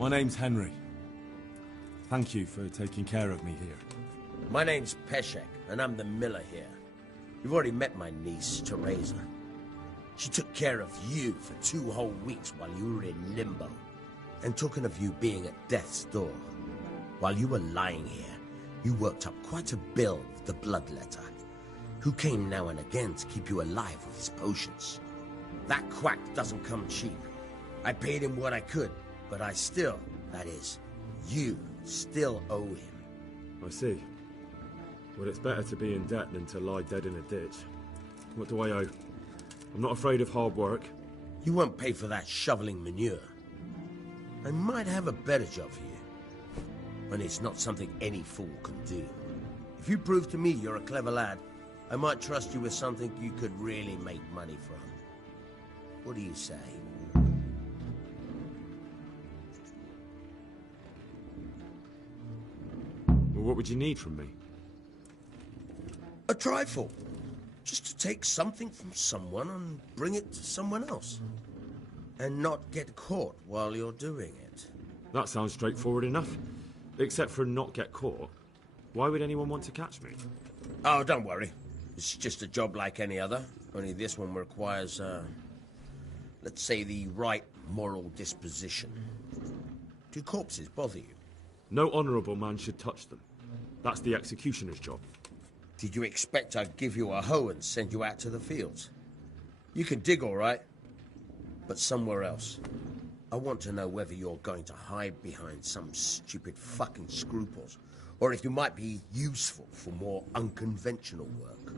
My name's Henry. Thank you for taking care of me here. My name's Peshek, and I'm the miller here. You've already met my niece, Teresa. She took care of you for 2 whole weeks while you were in limbo. And talking of you being at death's door, while you were lying here, you worked up quite a bill with the bloodletter, who came now and again to keep you alive with his potions. That quack doesn't come cheap. I paid him what I could, but I still, that is, you still owe him. I see. Well, it's better to be in debt than to lie dead in a ditch. What do I owe? I'm not afraid of hard work. You won't pay for that shoveling manure. I might have a better job for you. And it's not something any fool can do. If you prove to me you're a clever lad, I might trust you with something you could really make money from. What do you say? Well, what would you need from me? A trifle. Just to take something from someone and bring it to someone else. And not get caught while you're doing it. That sounds straightforward enough. Except for not get caught. Why would anyone want to catch me? Oh, don't worry. It's just a job like any other. Only this one requires, let's say, the right moral disposition. Do corpses bother you? No honourable man should touch them. That's the executioner's job. Did you expect I'd give you a hoe and send you out to the fields? You can dig all right, but somewhere else. I want to know whether you're going to hide behind some stupid fucking scruples, or if you might be useful for more unconventional work.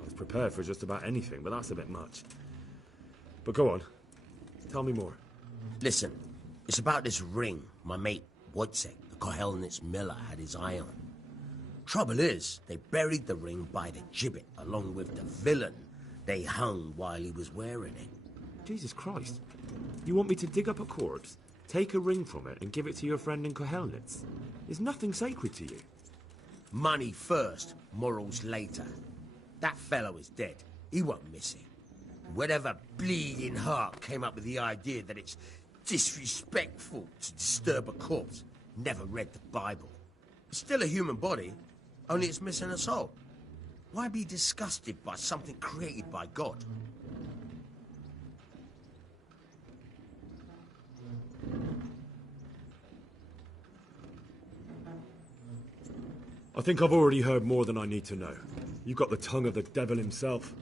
I was prepared for just about anything, but that's a bit much. But go on. Tell me more. Listen, it's about this ring my mate, Wojciech, the Kohelnitz miller, had his eye on. Trouble is, they buried the ring by the gibbet, along with the villain they hung while he was wearing it. Jesus Christ. You want me to dig up a corpse, take a ring from it, and give it to your friend in Kohelnitz? Is nothing sacred to you? Money first, morals later. That fellow is dead. He won't miss it. Whatever bleeding heart came up with the idea that it's disrespectful to disturb a corpse never read the Bible. It's still a human body, only it's missing a soul. Why be disgusted by something created by God? I think I've already heard more than I need to know. You've got the tongue of the devil himself.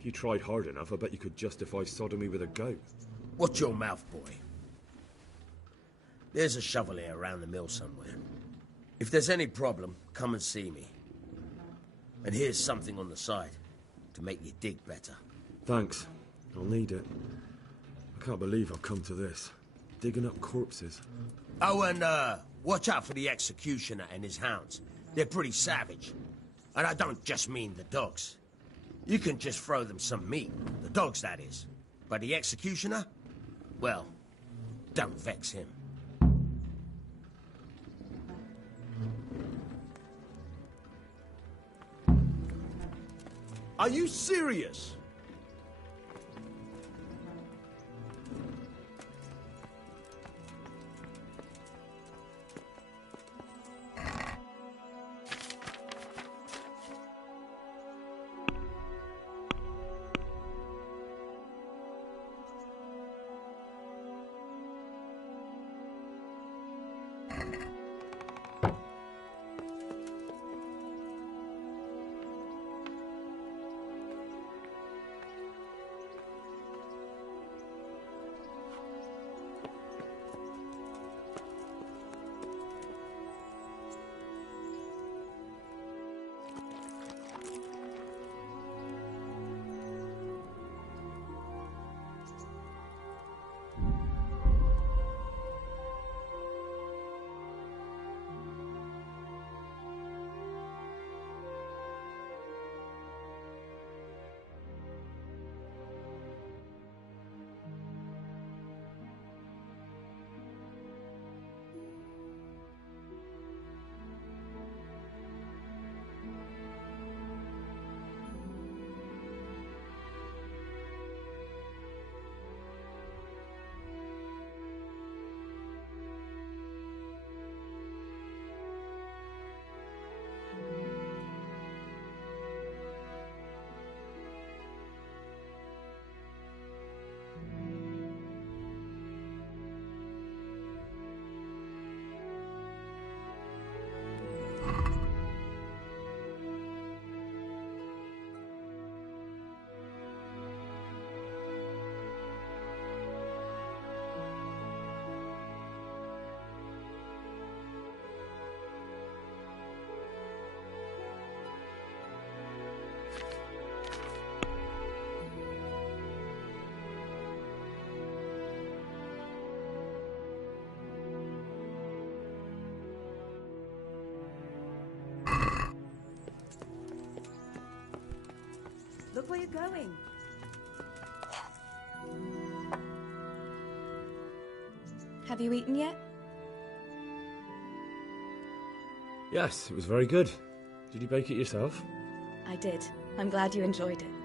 If you tried hard enough, I bet you could justify sodomy with a goat. Watch your mouth, boy. There's a shovel here around the mill somewhere. If there's any problem, come and see me. And here's something on the side to make you dig better. Thanks. I'll need it. I can't believe I've come to this. Digging up corpses. Oh, and watch out for the executioner and his hounds. They're pretty savage. And I don't just mean the dogs. You can just throw them some meat. The dogs, that is. But the executioner? Well, don't vex him. Are you serious? Look where you're going. Have you eaten yet? Yes, it was very good. Did you bake it yourself? I did. I'm glad you enjoyed it.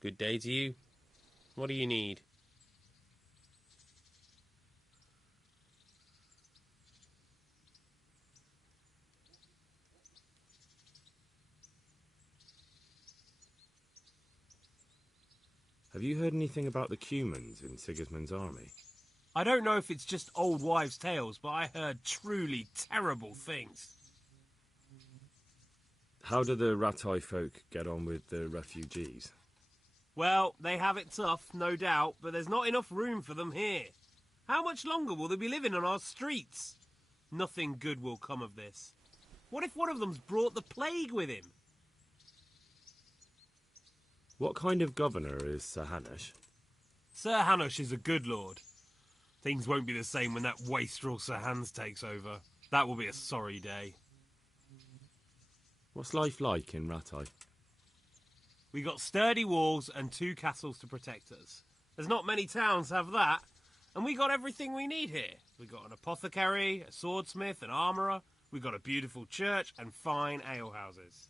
Good day to you. What do you need? Have you heard anything about the Cumans in Sigismund's army? I don't know if it's just old wives' tales, but I heard truly terrible things. How do the Ratai folk get on with the refugees? Well, they have it tough, no doubt, but there's not enough room for them here. How much longer will they be living on our streets? Nothing good will come of this. What if one of them's brought the plague with him? What kind of governor is Sir Hanush? Sir Hanush is a good lord. Things won't be the same when that wastrel Sir Hans takes over. That will be a sorry day. What's life like in Ratai? We got sturdy walls and 2 castles to protect us. There's not many towns have that, and we got everything we need here. We got an apothecary, a swordsmith, an armourer. We got a beautiful church and fine alehouses.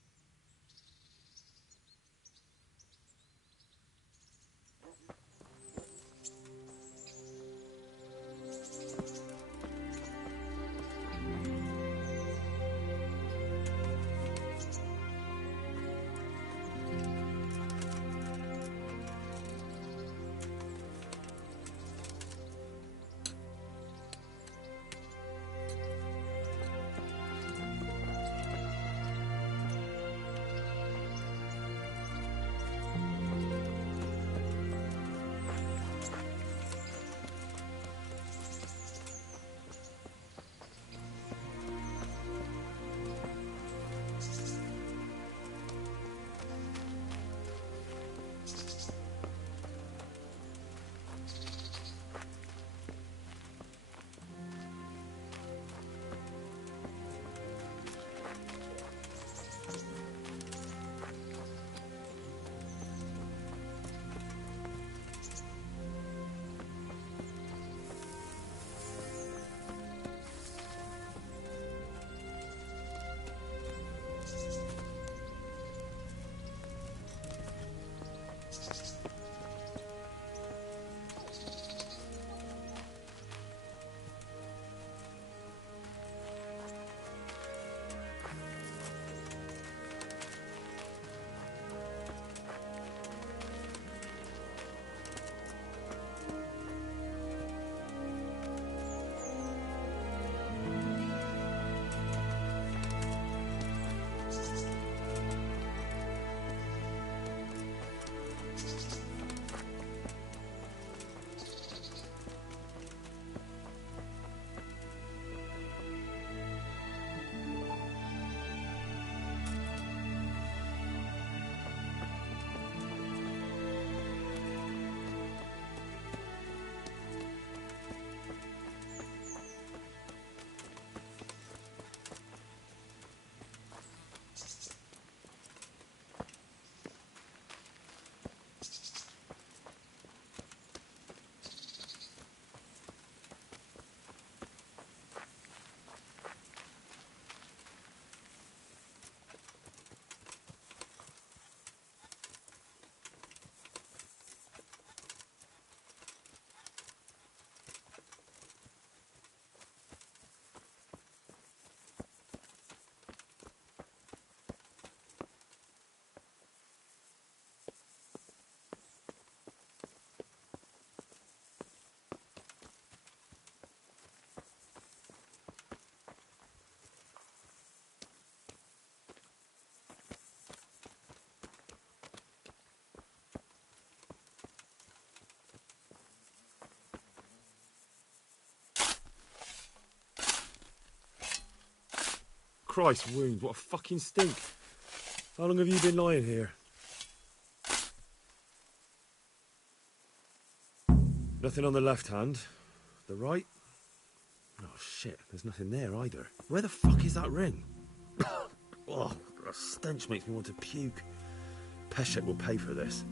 Christ wound, what a fucking stink. How long have you been lying here? Nothing on the left hand. The right? Oh shit, there's nothing there either. Where the fuck is that ring? Oh, the stench makes me want to puke. Peshek will pay for this.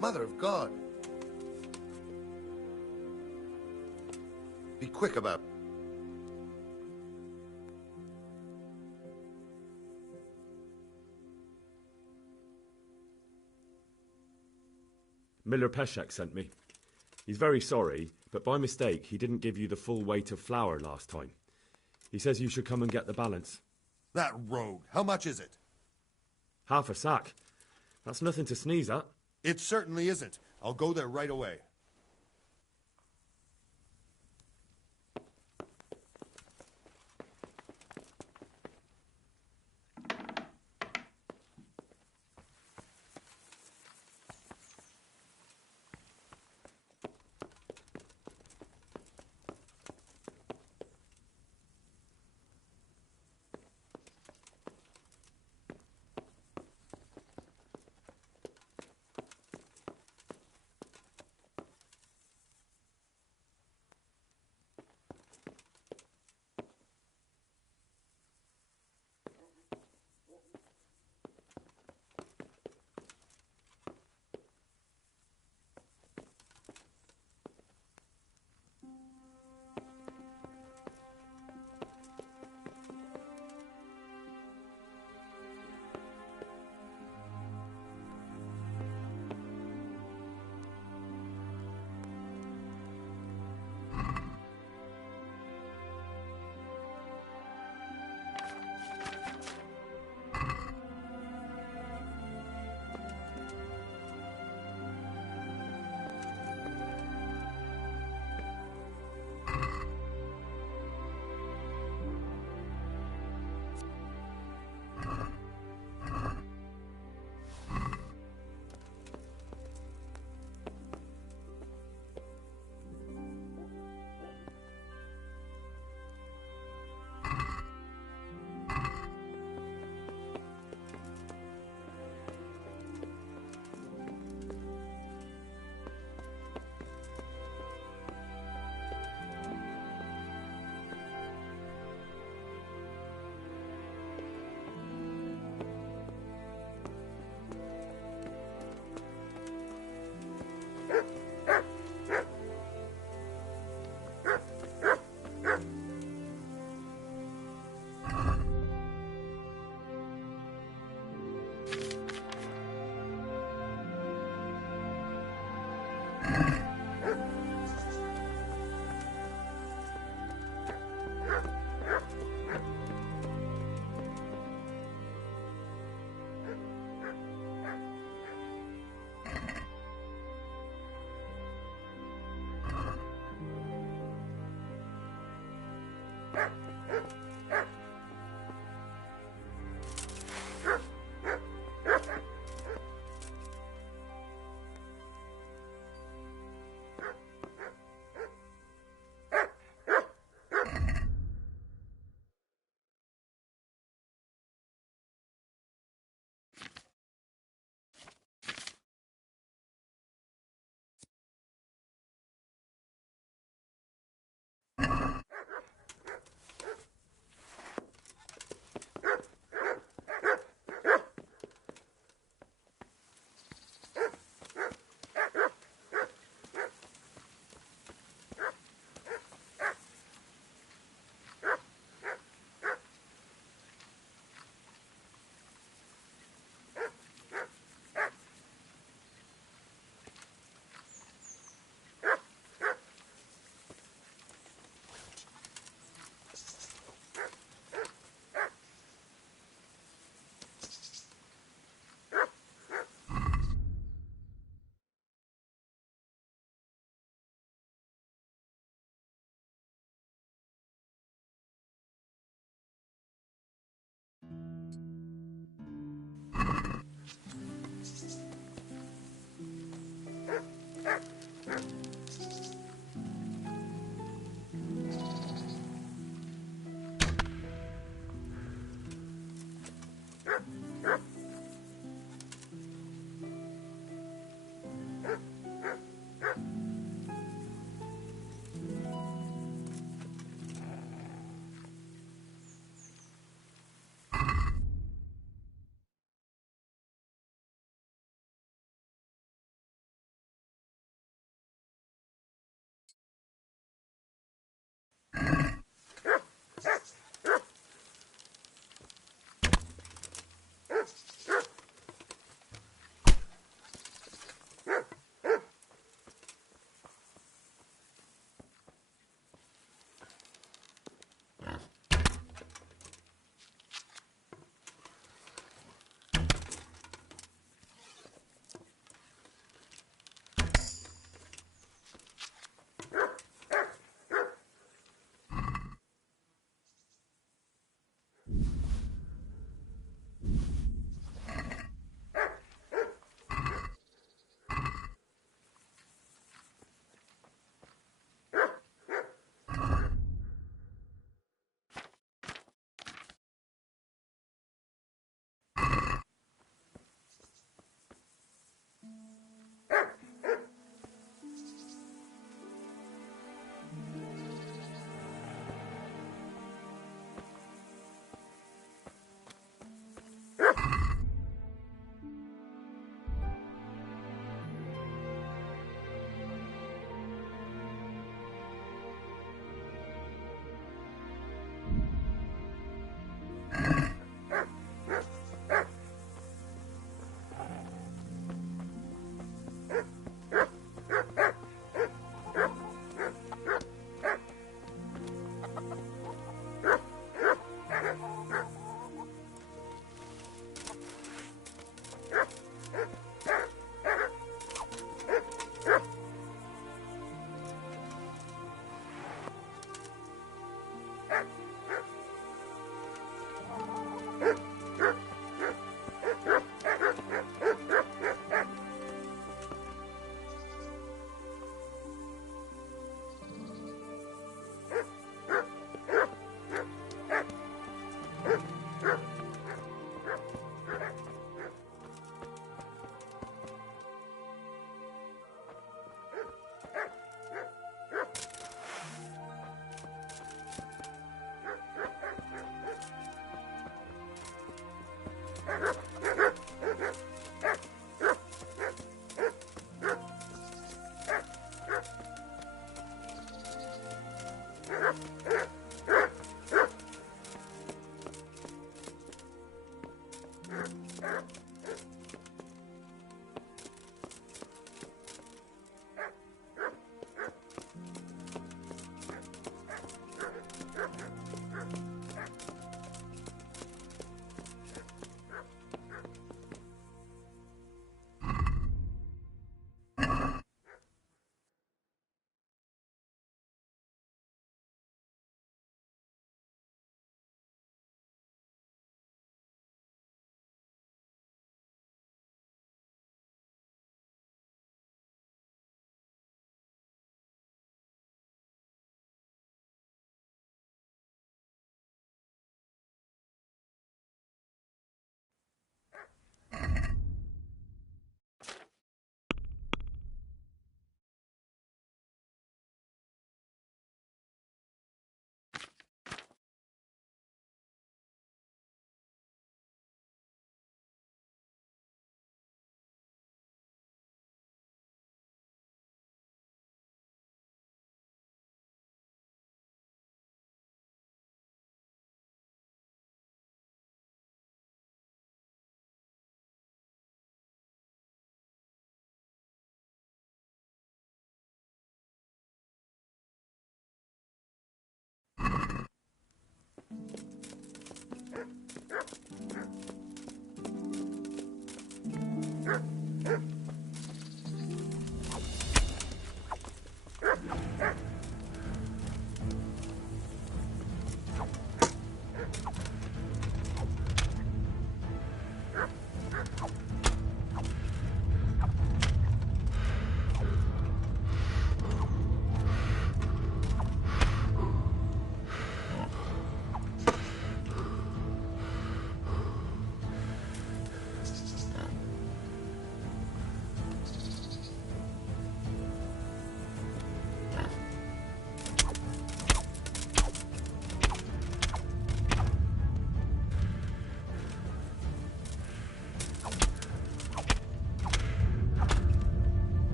Mother of God. Be quick about it. Miller Peshek sent me. He's very sorry, but by mistake he didn't give you the full weight of flour last time. He says you should come and get the balance. That rogue. How much is it? Half a sack. That's nothing to sneeze at. It certainly isn't. I'll go there right away.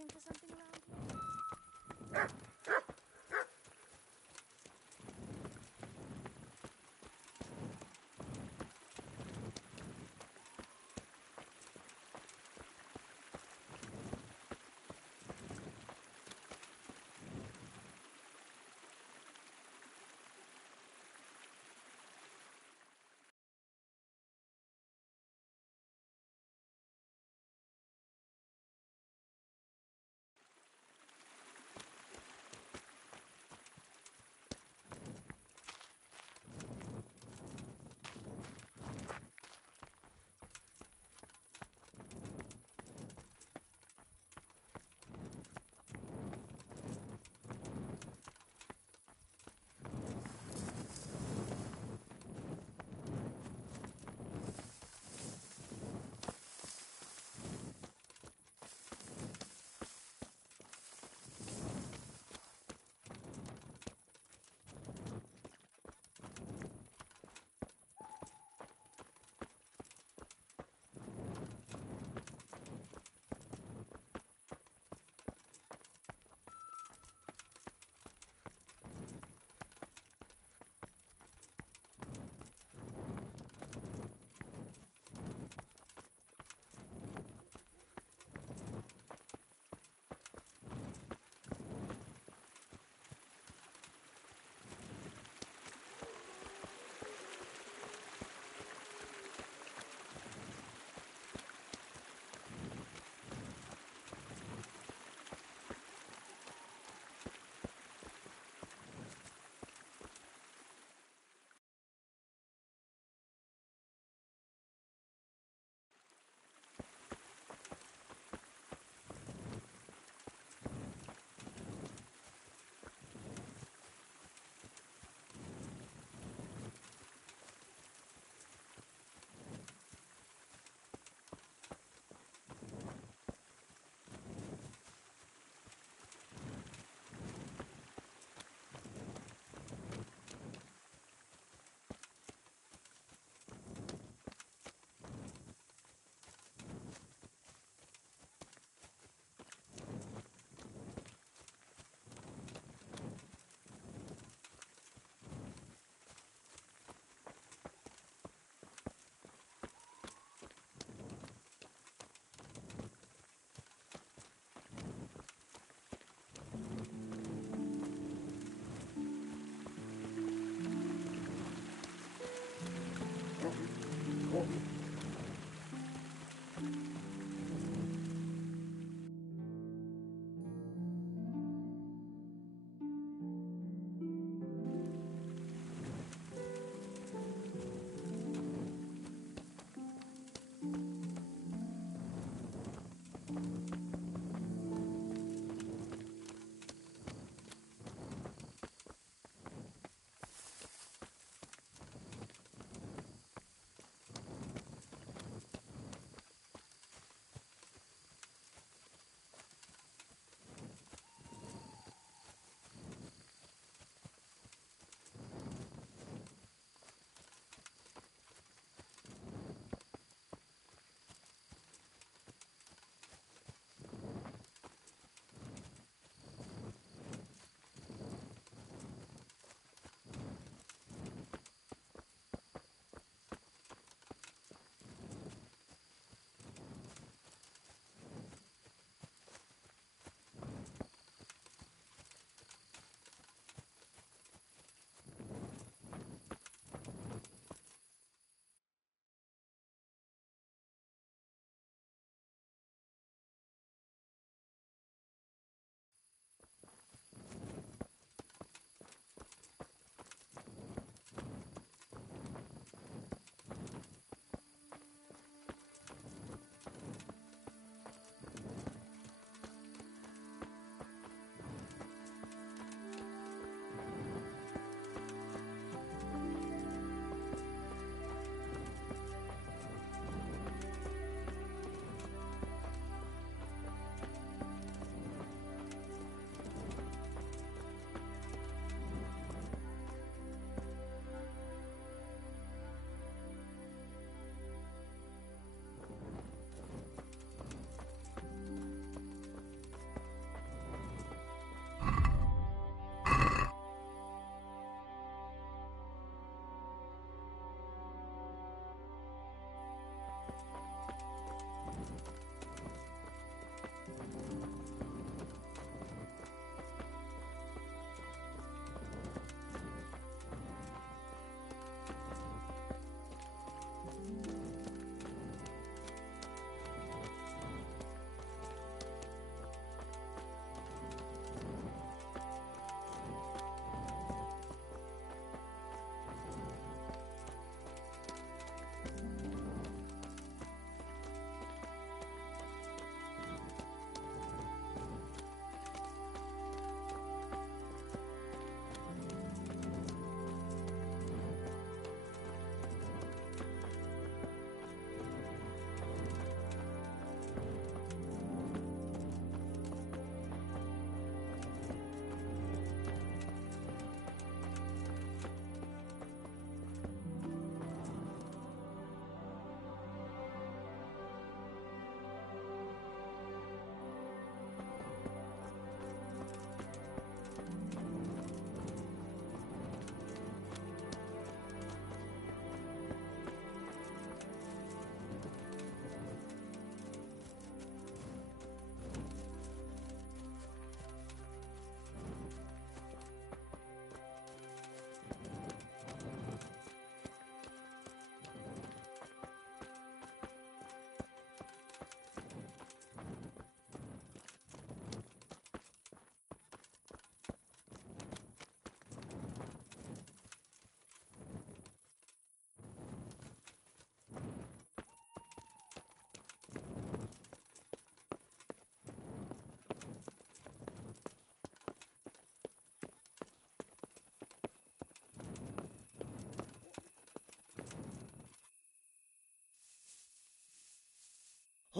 looking for something around here?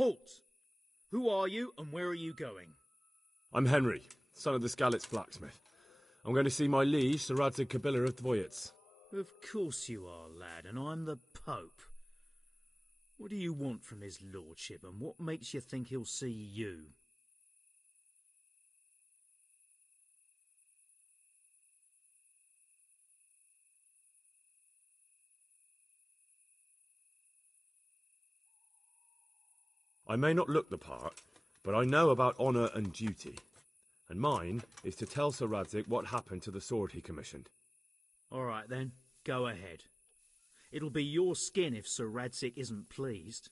Halt! Who are you and where are you going? I'm Henry, son of the Skalitz blacksmith. I'm going to see my liege, Sir Radzig Kabila of Dvoyets. Of course you are, lad, and I'm the Pope. What do you want from his lordship, and what makes you think he'll see you? I may not look the part, but I know about honour and duty. And mine is to tell Sir Radzig what happened to the sword he commissioned. All right then, go ahead. It'll be your skin if Sir Radzig isn't pleased.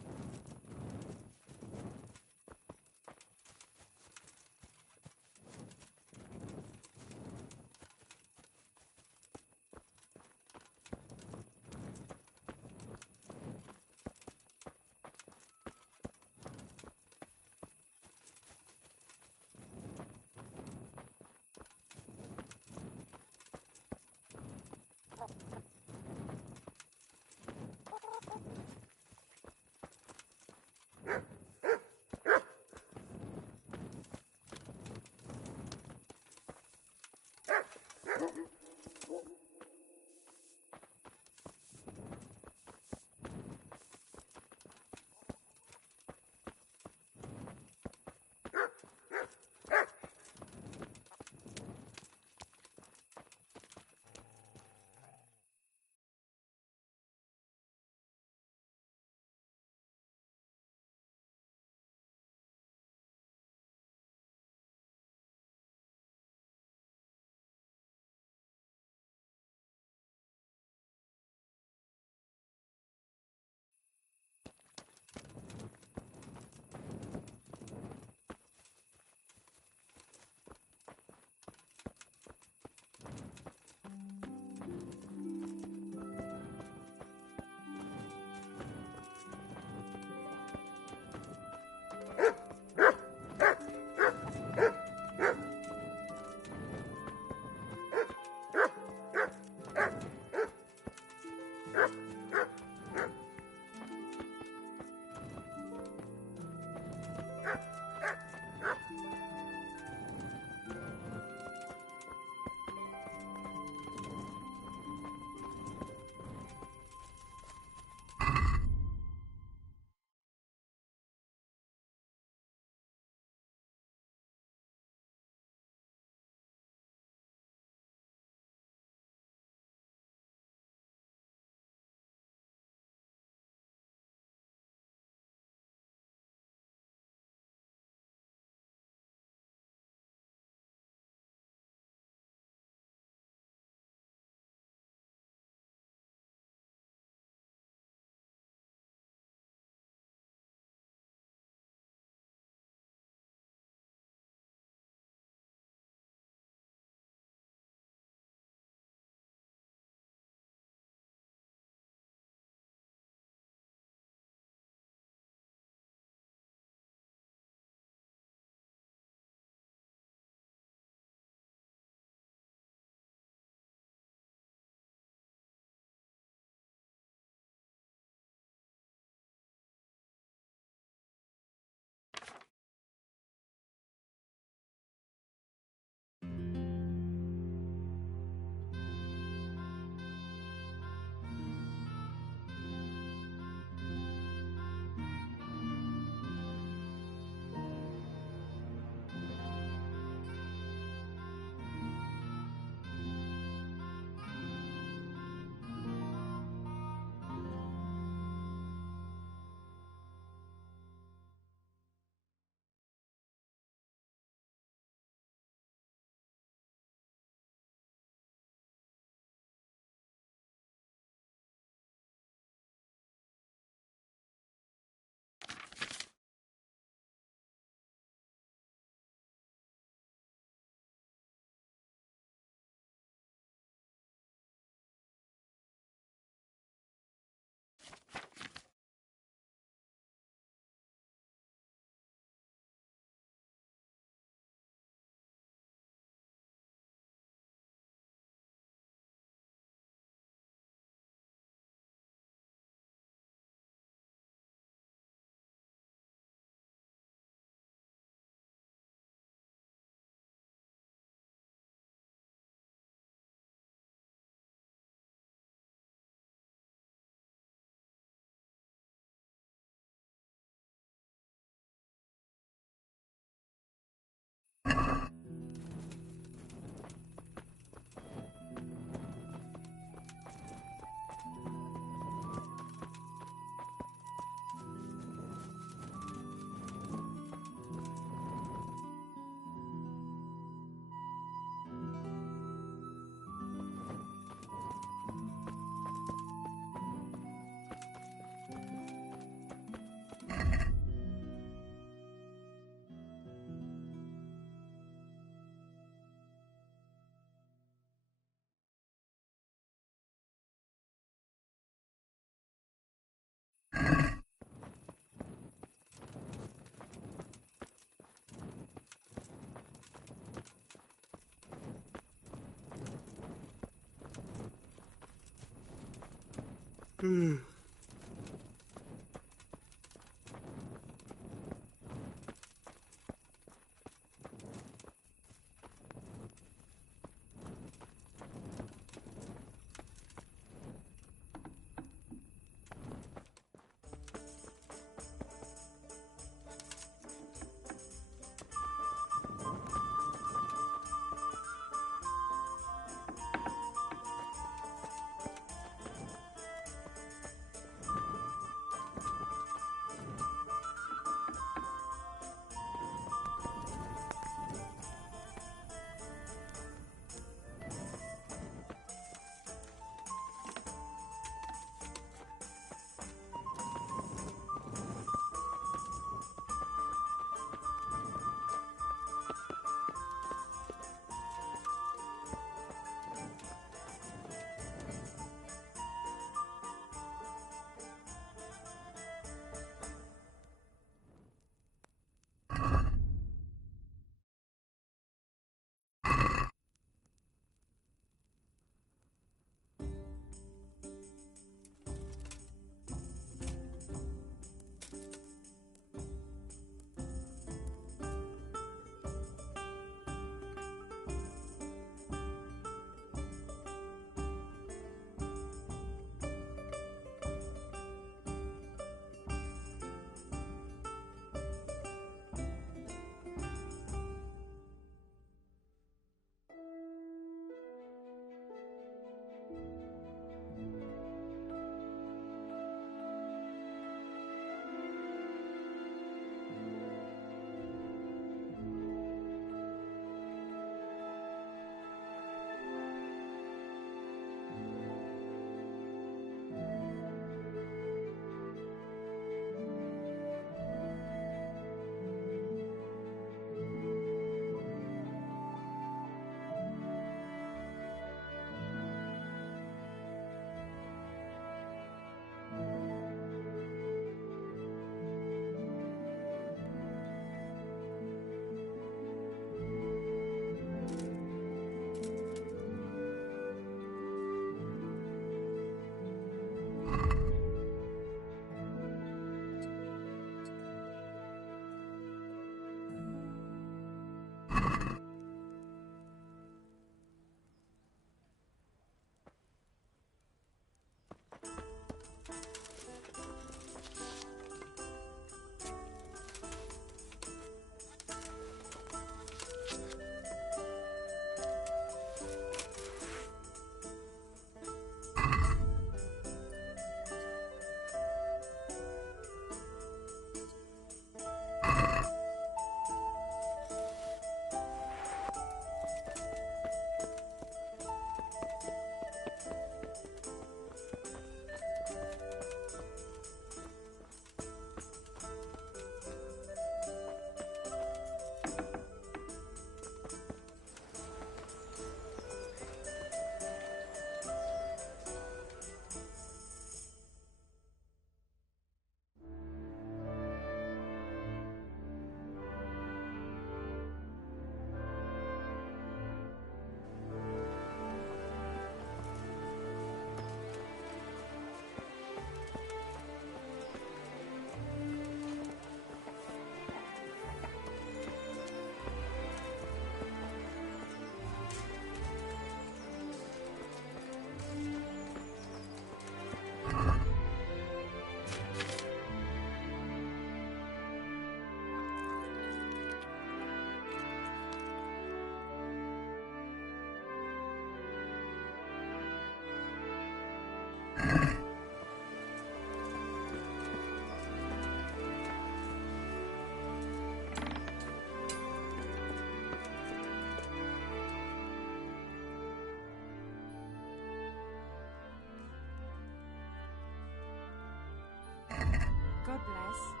God bless.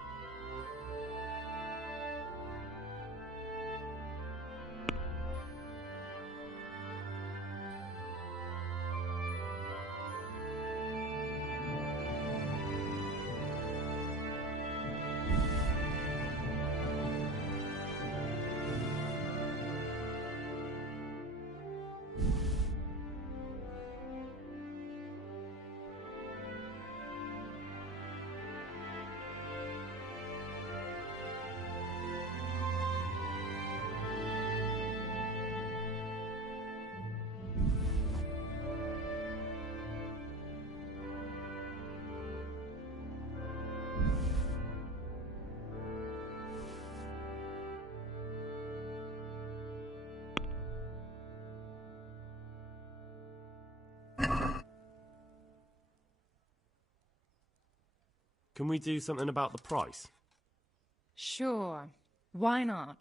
Can we do something about the price? Sure. Why not?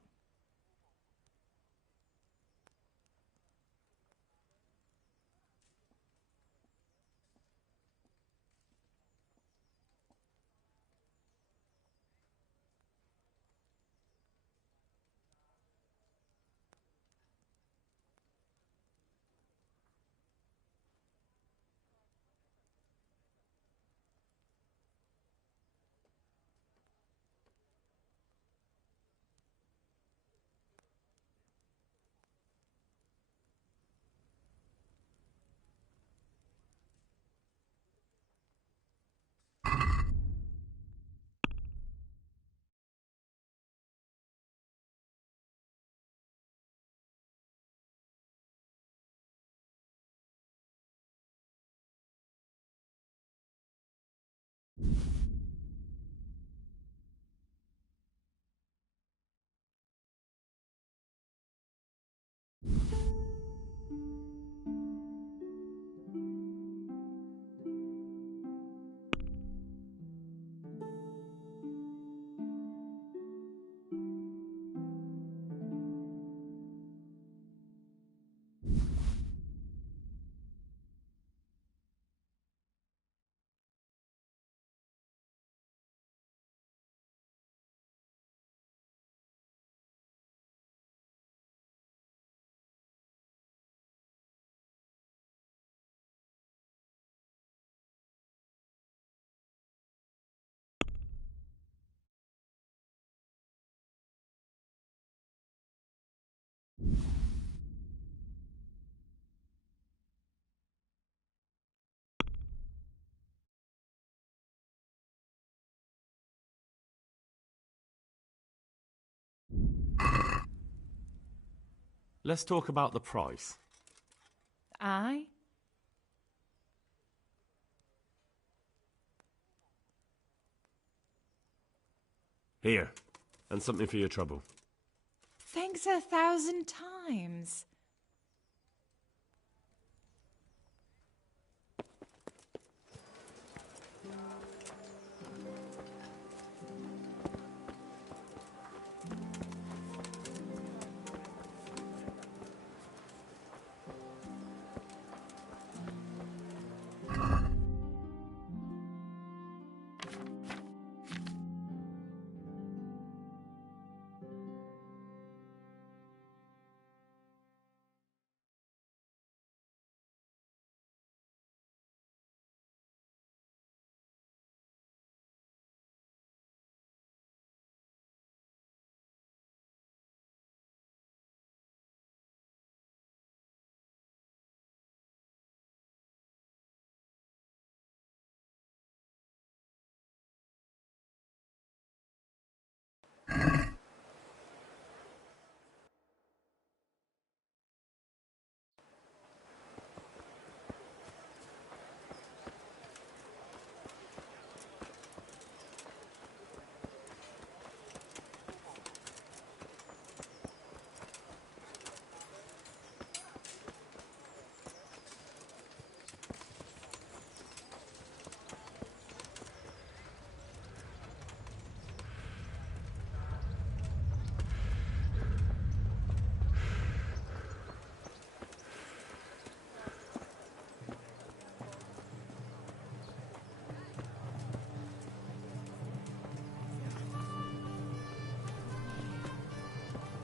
Let's talk about the price. Aye? Here, and something for your trouble. Thanks 1,000 times.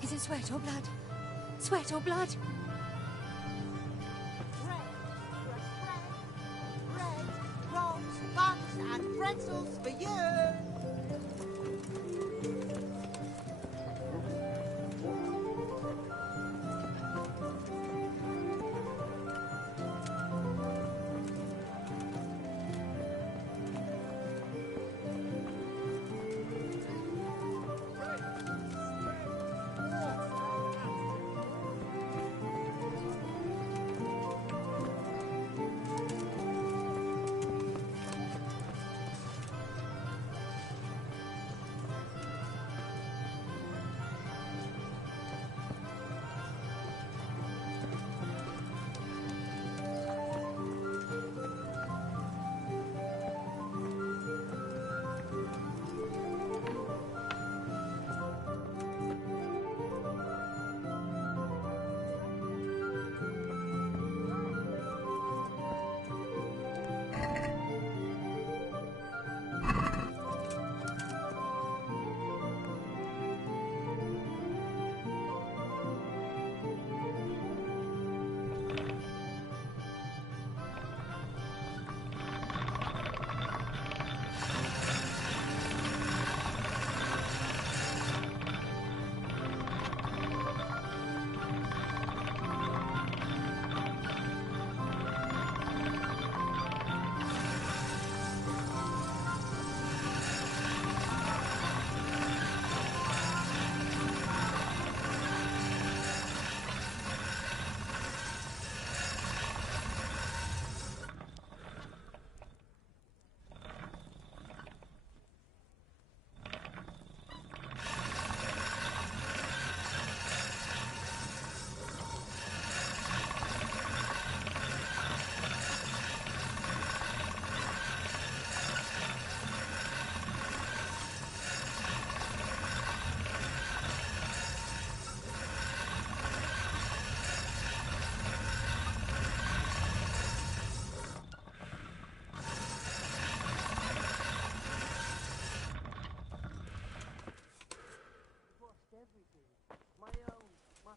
Is it sweat or blood? Sweat or blood? Bread, rolls, buns, and pretzels for you.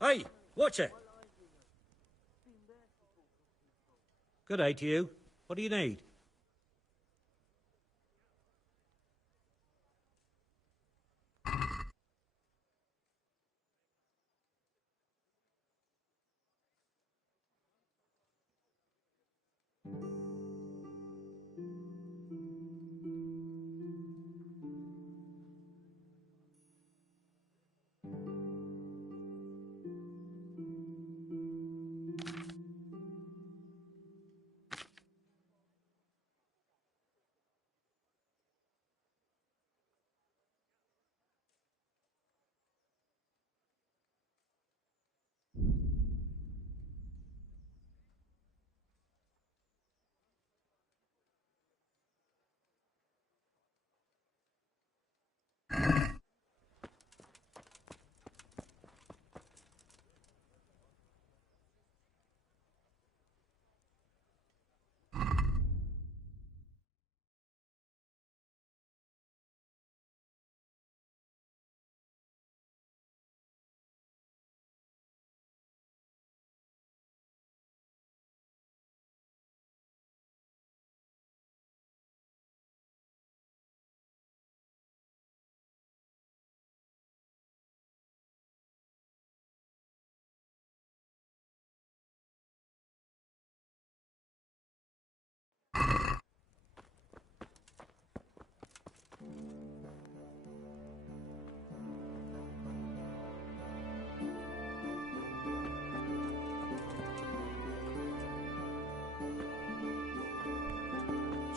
Hey, watch it. Good day to you. What do you need?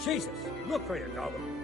Jesus, look where you're going.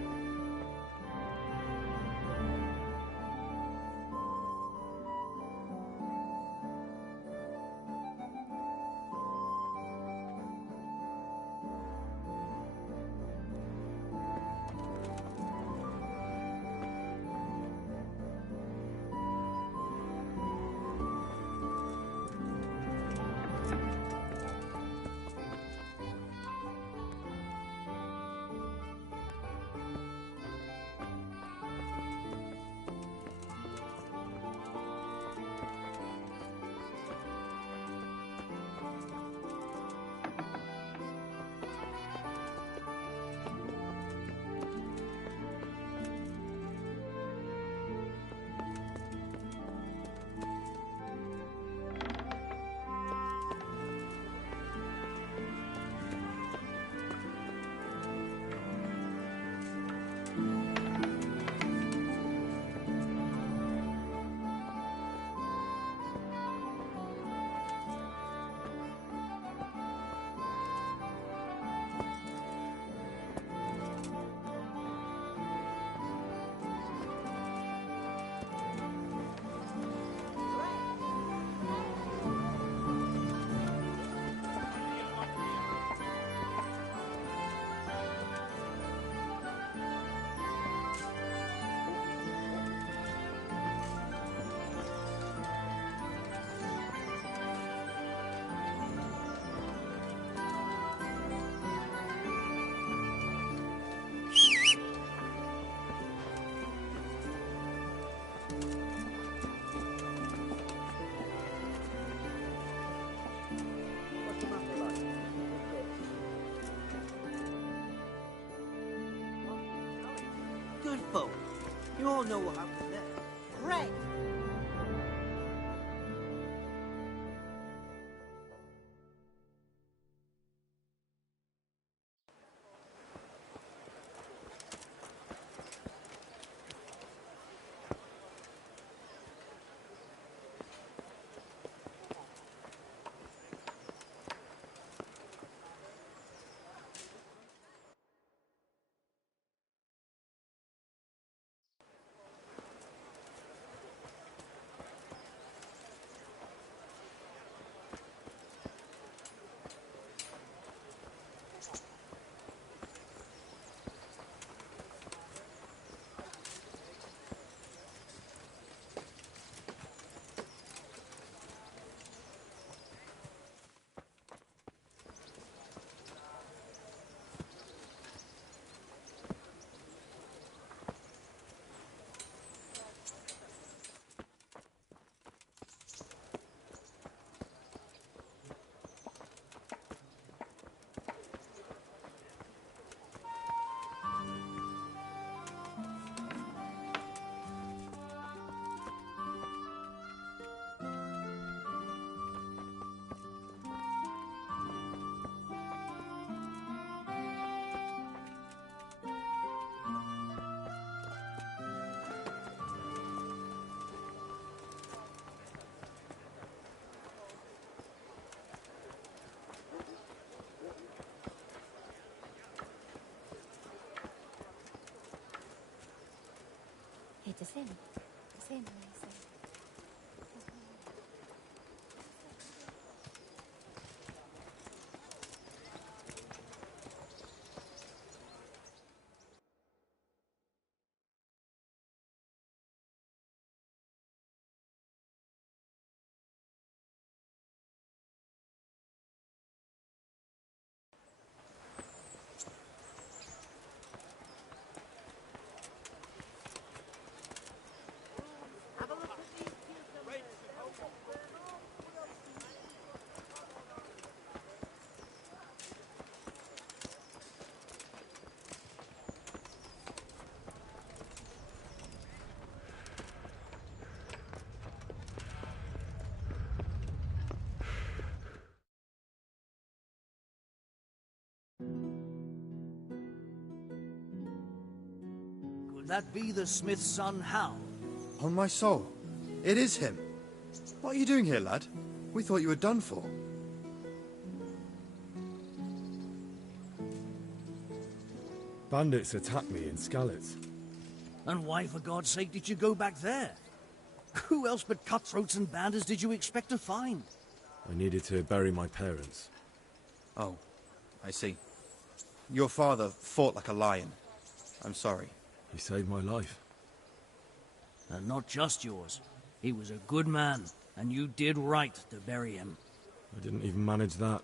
Good folk. You all know what happened there. Great. it's a sin. A sin, I say. Could that be the smith's son, Hal? On my soul, it is him. What are you doing here, lad? We thought you were done for. Bandits attacked me in Skalitz. And why, for God's sake, did you go back there? Who else but cutthroats and bandits did you expect to find? I needed to bury my parents. Oh, I see. Your father fought like a lion. I'm sorry. He saved my life. And not just yours. He was a good man, and you did right to bury him. I didn't even manage that.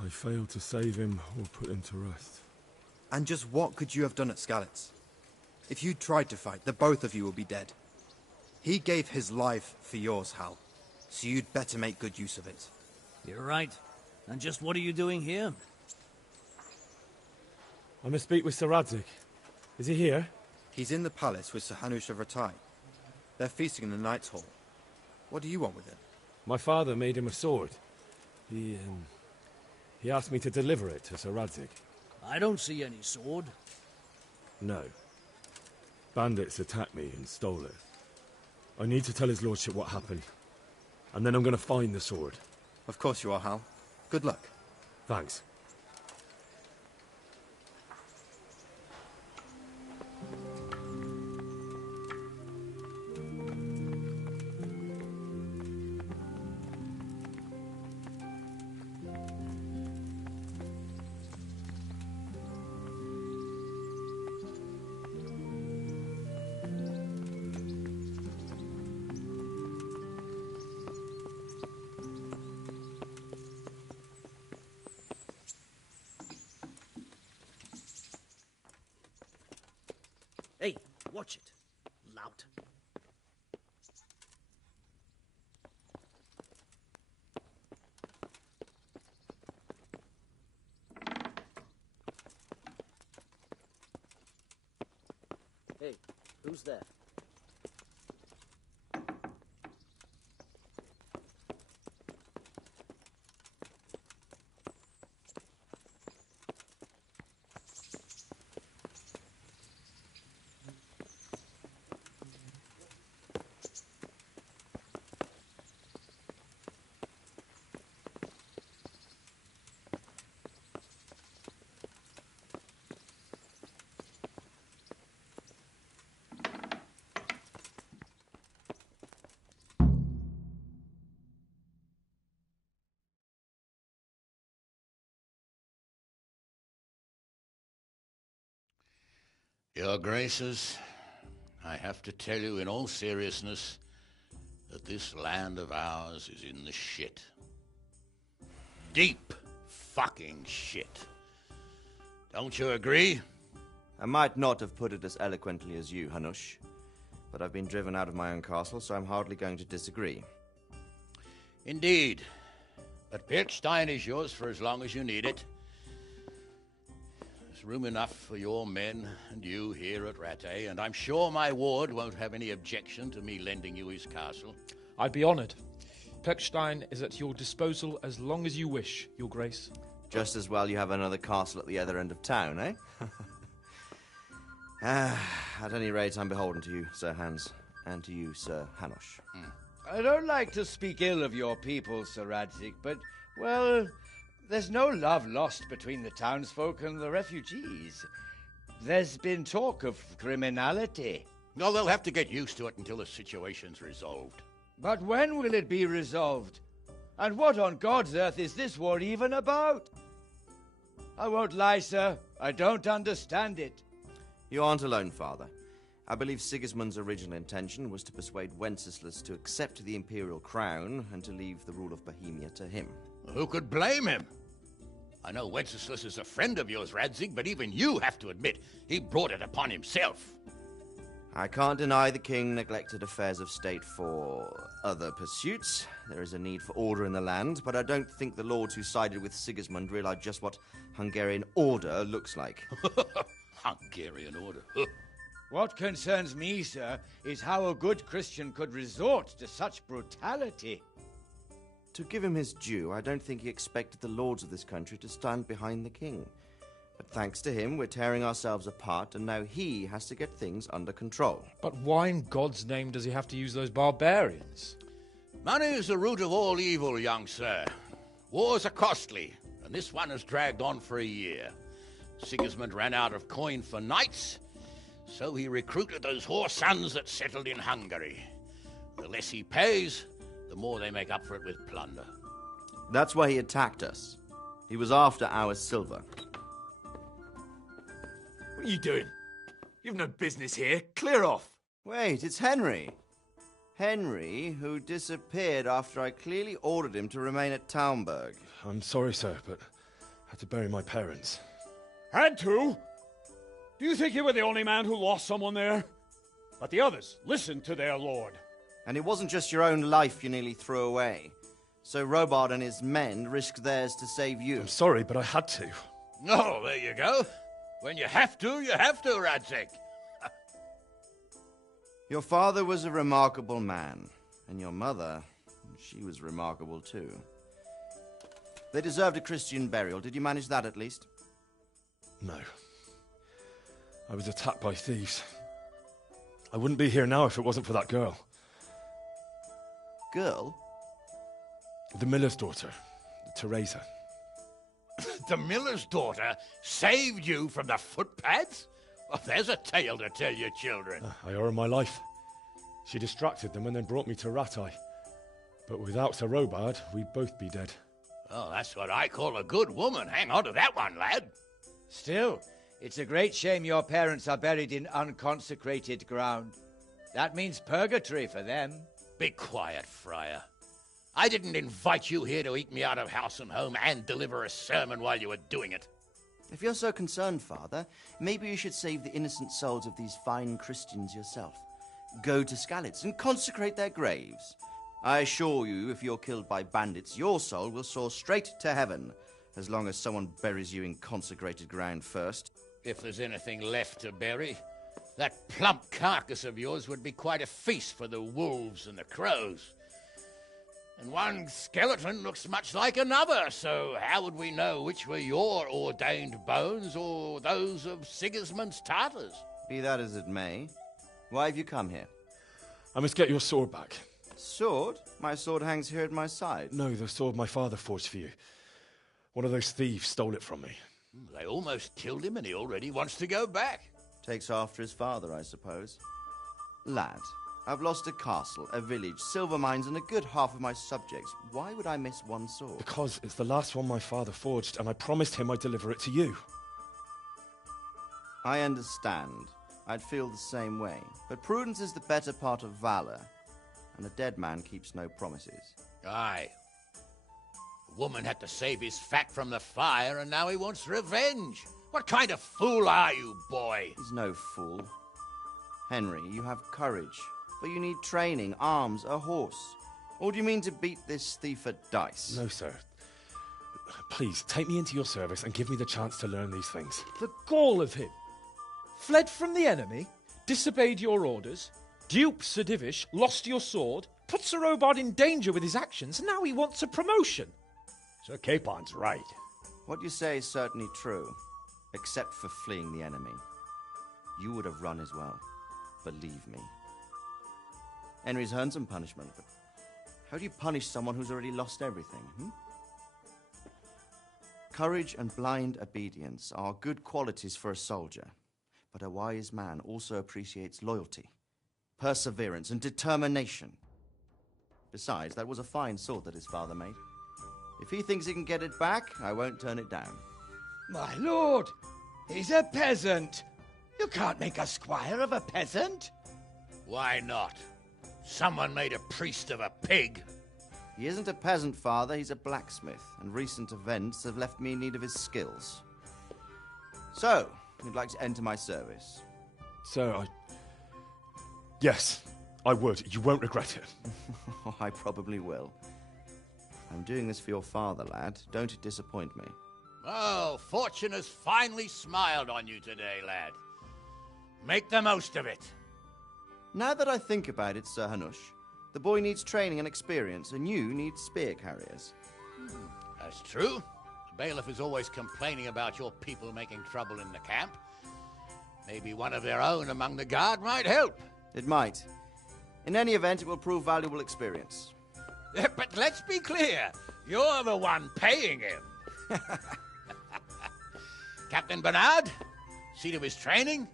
I failed to save him or put him to rest. And just what could you have done at Skalitz? If you tried to fight, the both of you will be dead. He gave his life for yours, Hal. So you'd better make good use of it. You're right. And just what are you doing here? I must speak with Sir Radzig. Is he here? He's in the palace with Sir Hanush of Ratai. They're feasting in the Knight's Hall. What do you want with him? My father made him a sword. He asked me to deliver it to Sir Radzig. I don't see any sword. No. Bandits attacked me and stole it. I need to tell his lordship what happened. And then I'm going to find the sword. Of course you are, Hal. Good luck. Thanks. Hey, watch it, lout. Hey, who's there? Your Graces, I have to tell you in all seriousness that this land of ours is in the shit. Deep fucking shit. Don't you agree? I might not have put it as eloquently as you, Hanush, but I've been driven out of my own castle, so I'm hardly going to disagree. Indeed. But Pirkstein is yours for as long as you need it. There's room enough for your men and you here at Rattay, and I'm sure my ward won't have any objection to me lending you his castle. I'd be honoured. Pirkstein is at your disposal as long as you wish, Your Grace. Just as well you have another castle at the other end of town, eh? At any rate, I'm beholden to you, Sir Hans, and to you, Sir Hanush. I don't like to speak ill of your people, Sir Radzig, but, well, there's no love lost between the townsfolk and the refugees. There's been talk of criminality. No, they'll have to get used to it until the situation's resolved. But when will it be resolved? And what on God's earth is this war even about? I won't lie, sir. I don't understand it. You aren't alone, Father. I believe Sigismund's original intention was to persuade Wenceslas to accept the imperial crown and to leave the rule of Bohemia to him. Who could blame him? I know Wenceslas is a friend of yours, Radzig, but even you have to admit he brought it upon himself. I can't deny the king neglected affairs of state for other pursuits. There is a need for order in the land, but I don't think the lords who sided with Sigismund realized just what Hungarian order looks like. Hungarian order? What concerns me, sir, is how a good Christian could resort to such brutality. To give him his due, I don't think he expected the lords of this country to stand behind the king. But thanks to him, we're tearing ourselves apart, and now he has to get things under control. But why in God's name does he have to use those barbarians? Money is the root of all evil, young sir. Wars are costly, and this one has dragged on for a year. Sigismund ran out of coin for knights, so he recruited those whore sons that settled in Hungary. The less he pays, the more they make up for it with plunder. That's why he attacked us. He was after our silver. What are you doing? You've no business here. Clear off. Wait, it's Henry. Henry, who disappeared after I clearly ordered him to remain at Taumburg. I'm sorry, sir, but I had to bury my parents. Had to? Do you think you were the only man who lost someone there? But the others listened to their lord. And it wasn't just your own life you nearly threw away. So Robard and his men risked theirs to save you. I'm sorry, but I had to. Oh, there you go. When you have to, Radzig. Your father was a remarkable man, and your mother, she was remarkable too. They deserved a Christian burial. Did you manage that at least? No. I was attacked by thieves. I wouldn't be here now if it wasn't for that girl. Girl? The miller's daughter, Teresa. The miller's daughter saved you from the footpads? Well, there's a tale to tell your children. I owe her my life. She distracted them and then brought me to Rattay. But without Sir Robard, we'd both be dead. Oh, that's what I call a good woman. Hang on to that one, lad. Still, it's a great shame your parents are buried in unconsecrated ground. That means purgatory for them. Be quiet, Friar. I didn't invite you here to eat me out of house and home and deliver a sermon while you were doing it. If you're so concerned, Father, maybe you should save the innocent souls of these fine Christians yourself. Go to Skalitz and consecrate their graves. I assure you, if you're killed by bandits, your soul will soar straight to heaven, as long as someone buries you in consecrated ground first. If there's anything left to bury, that plump carcass of yours would be quite a feast for the wolves and the crows. And one skeleton looks much like another, so how would we know which were your ordained bones or those of Sigismund's Tartars? Be that as it may, why have you come here? I must get your sword back. Sword? My sword hangs here at my side. No, the sword my father forged for you. One of those thieves stole it from me. They almost killed him and he already wants to go back. Takes after his father, I suppose. Lad, I've lost a castle, a village, silver mines, and a good half of my subjects. Why would I miss one sword? Because it's the last one my father forged, and I promised him I'd deliver it to you. I understand. I'd feel the same way. But prudence is the better part of valor, and a dead man keeps no promises. Aye. The woman had to save his fat from the fire, and now he wants revenge. What kind of fool are you, boy? He's no fool. Henry, you have courage, but you need training, arms, a horse. Or do you mean to beat this thief at dice? No, sir. Please, take me into your service and give me the chance to learn these things. The gall of him. Fled from the enemy, disobeyed your orders, duped Sir Divish, lost your sword, put Sir Robard in danger with his actions, and now he wants a promotion. Sir Capon's right. What you say is certainly true, except for fleeing the enemy. You would have run as well. Believe me. Henry's earned some punishment, but how do you punish someone who's already lost everything, Courage and blind obedience are good qualities for a soldier, but a wise man also appreciates loyalty perseverance, and determination. Besides, that was a fine sword that his father made. If he thinks he can get it back, I won't turn it down. My lord, he's a peasant. You can't make a squire of a peasant. Why not? Someone made a priest of a pig. He isn't a peasant, father, he's a blacksmith, and recent events have left me in need of his skills. So, you'd like to enter my service? Sir, Yes, I would. You won't regret it. I probably will. I'm doing this for your father, lad. Don't disappoint me. Oh, fortune has finally smiled on you today, lad. Make the most of it. Now that I think about it, Sir Hanush, the boy needs training and experience, and you need spear carriers. That's true. The bailiff is always complaining about your people making trouble in the camp. Maybe one of their own among the guard might help. It might. In any event, it will prove valuable experience. But let's be clear. You're the one paying him. Captain Bernard, see to his training,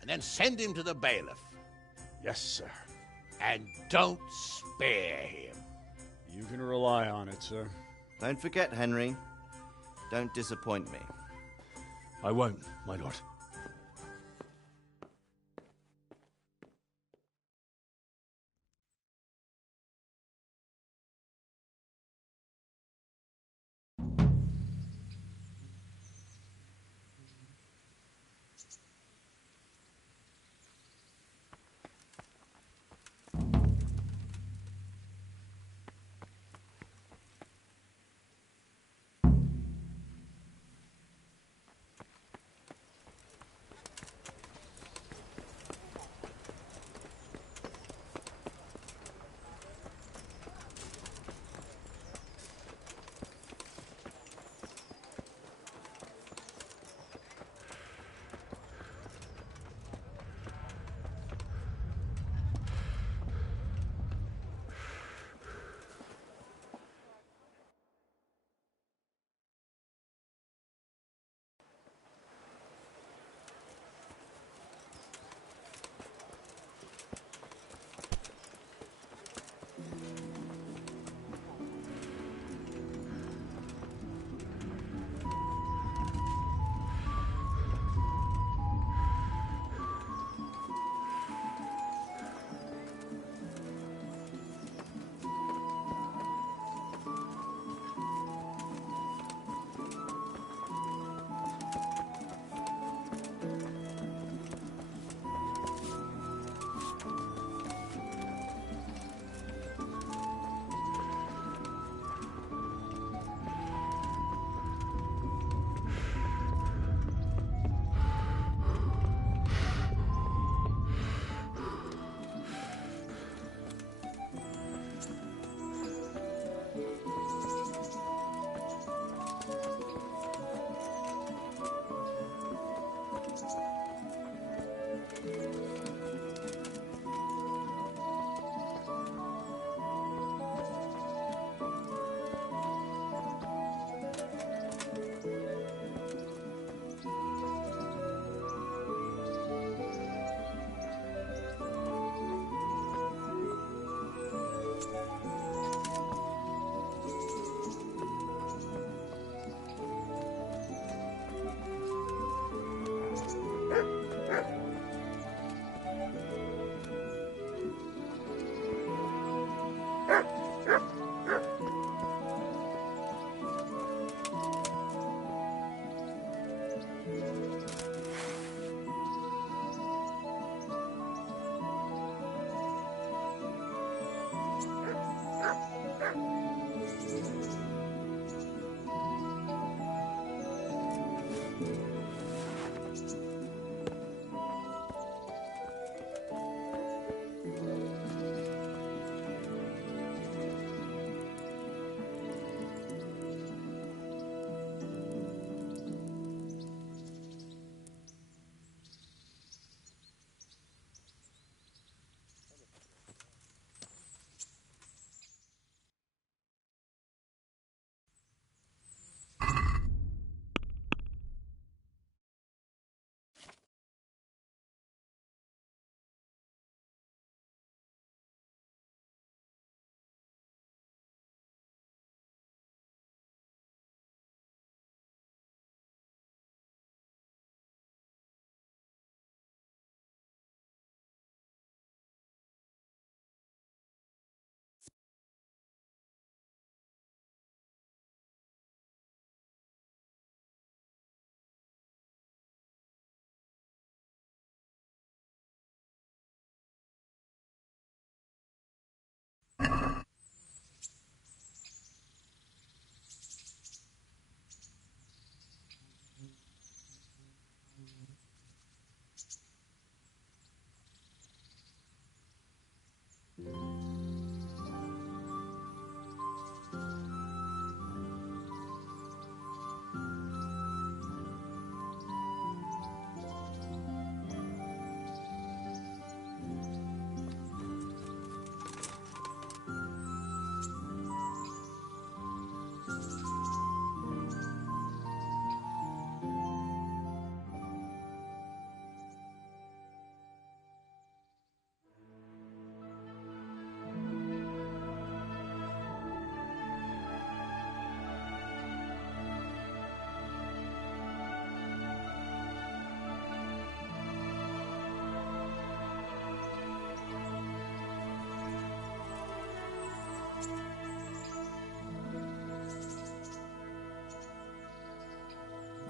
and then send him to the bailiff. Yes, sir. And don't spare him. You can rely on it, sir. Don't forget, Henry. Don't disappoint me. I won't, my lord.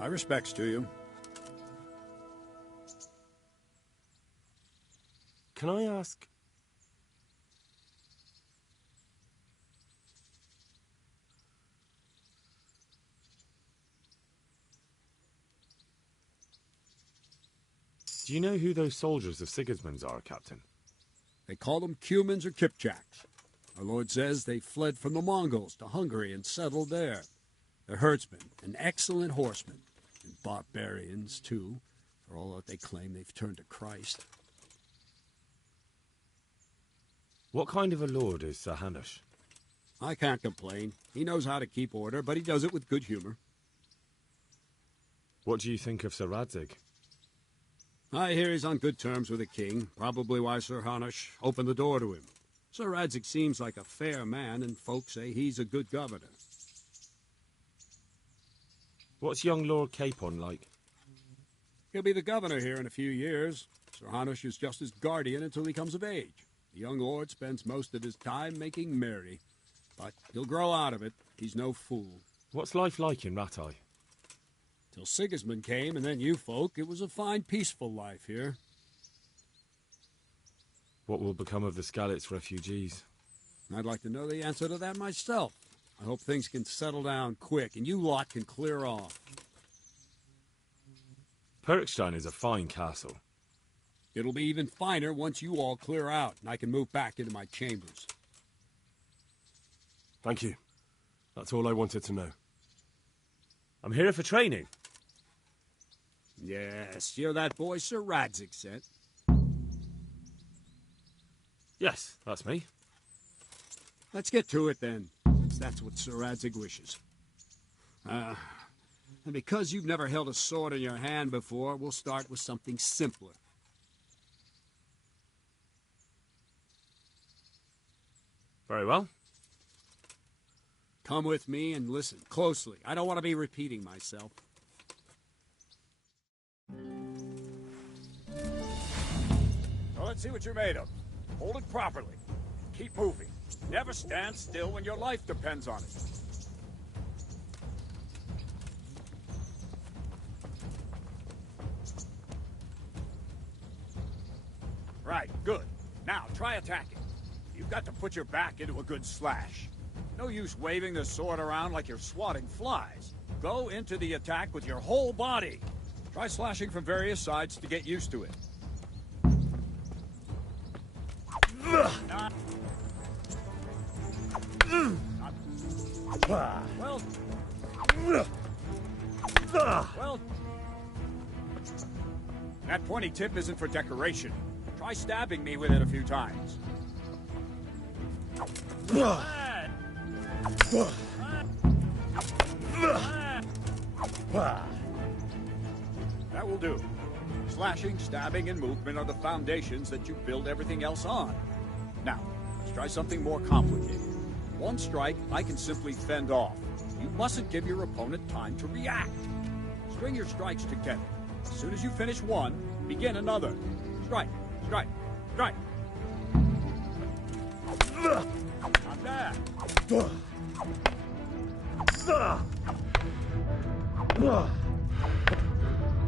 My respects to you. Can I ask... Do you know who those soldiers of Sigismund's are, Captain? They call them Cumans or Kipchaks. Our lord says they fled from the Mongols to Hungary and settled there. They're herdsmen and excellent horsemen, and barbarians, too, for all that they claim they've turned to Christ. What kind of a lord is Sir Hanush? I can't complain. He knows how to keep order, but he does it with good humor. What do you think of Sir Radzig? I hear he's on good terms with the king, probably why Sir Hanush opened the door to him. Sir Radzig seems like a fair man, and folks say he's a good governor. What's young Lord Capon like? He'll be the governor here in a few years. Sir Hanush is just his guardian until he comes of age. The young lord spends most of his time making merry, but he'll grow out of it. He's no fool. What's life like in Rattay? Till Sigismund came, and then you folk, it was a fine, peaceful life here. What will become of the Skalitz refugees? I'd like to know the answer to that myself. I hope things can settle down quick, and you lot can clear off. Perkstein is a fine castle. It'll be even finer once you all clear out, and I can move back into my chambers. Thank you. That's all I wanted to know. I'm here for training. Yes, you're that boy Sir Radzig sent. Yes, that's me. Let's get to it then, since that's what Sir Radzig wishes. And because you've never held a sword in your hand before, we'll start with something simpler. Very well. Come with me and listen closely. I don't want to be repeating myself. So let's see what you're made of. Hold it properly. Keep moving. Never stand still when your life depends on it. Right, good. Now, try attacking. You've got to put your back into a good slash. No use waving the sword around like you're swatting flies. Go into the attack with your whole body. Try slashing from various sides to get used to it. Well, that pointy tip isn't for decoration. Try stabbing me with it a few times. That will do. Slashing, stabbing, and movement are the foundations that you build everything else on. Now, let's try something more complicated. One strike, I can simply fend off. You mustn't give your opponent time to react. String your strikes together. As soon as you finish one, begin another. Strike, strike, strike. Not bad.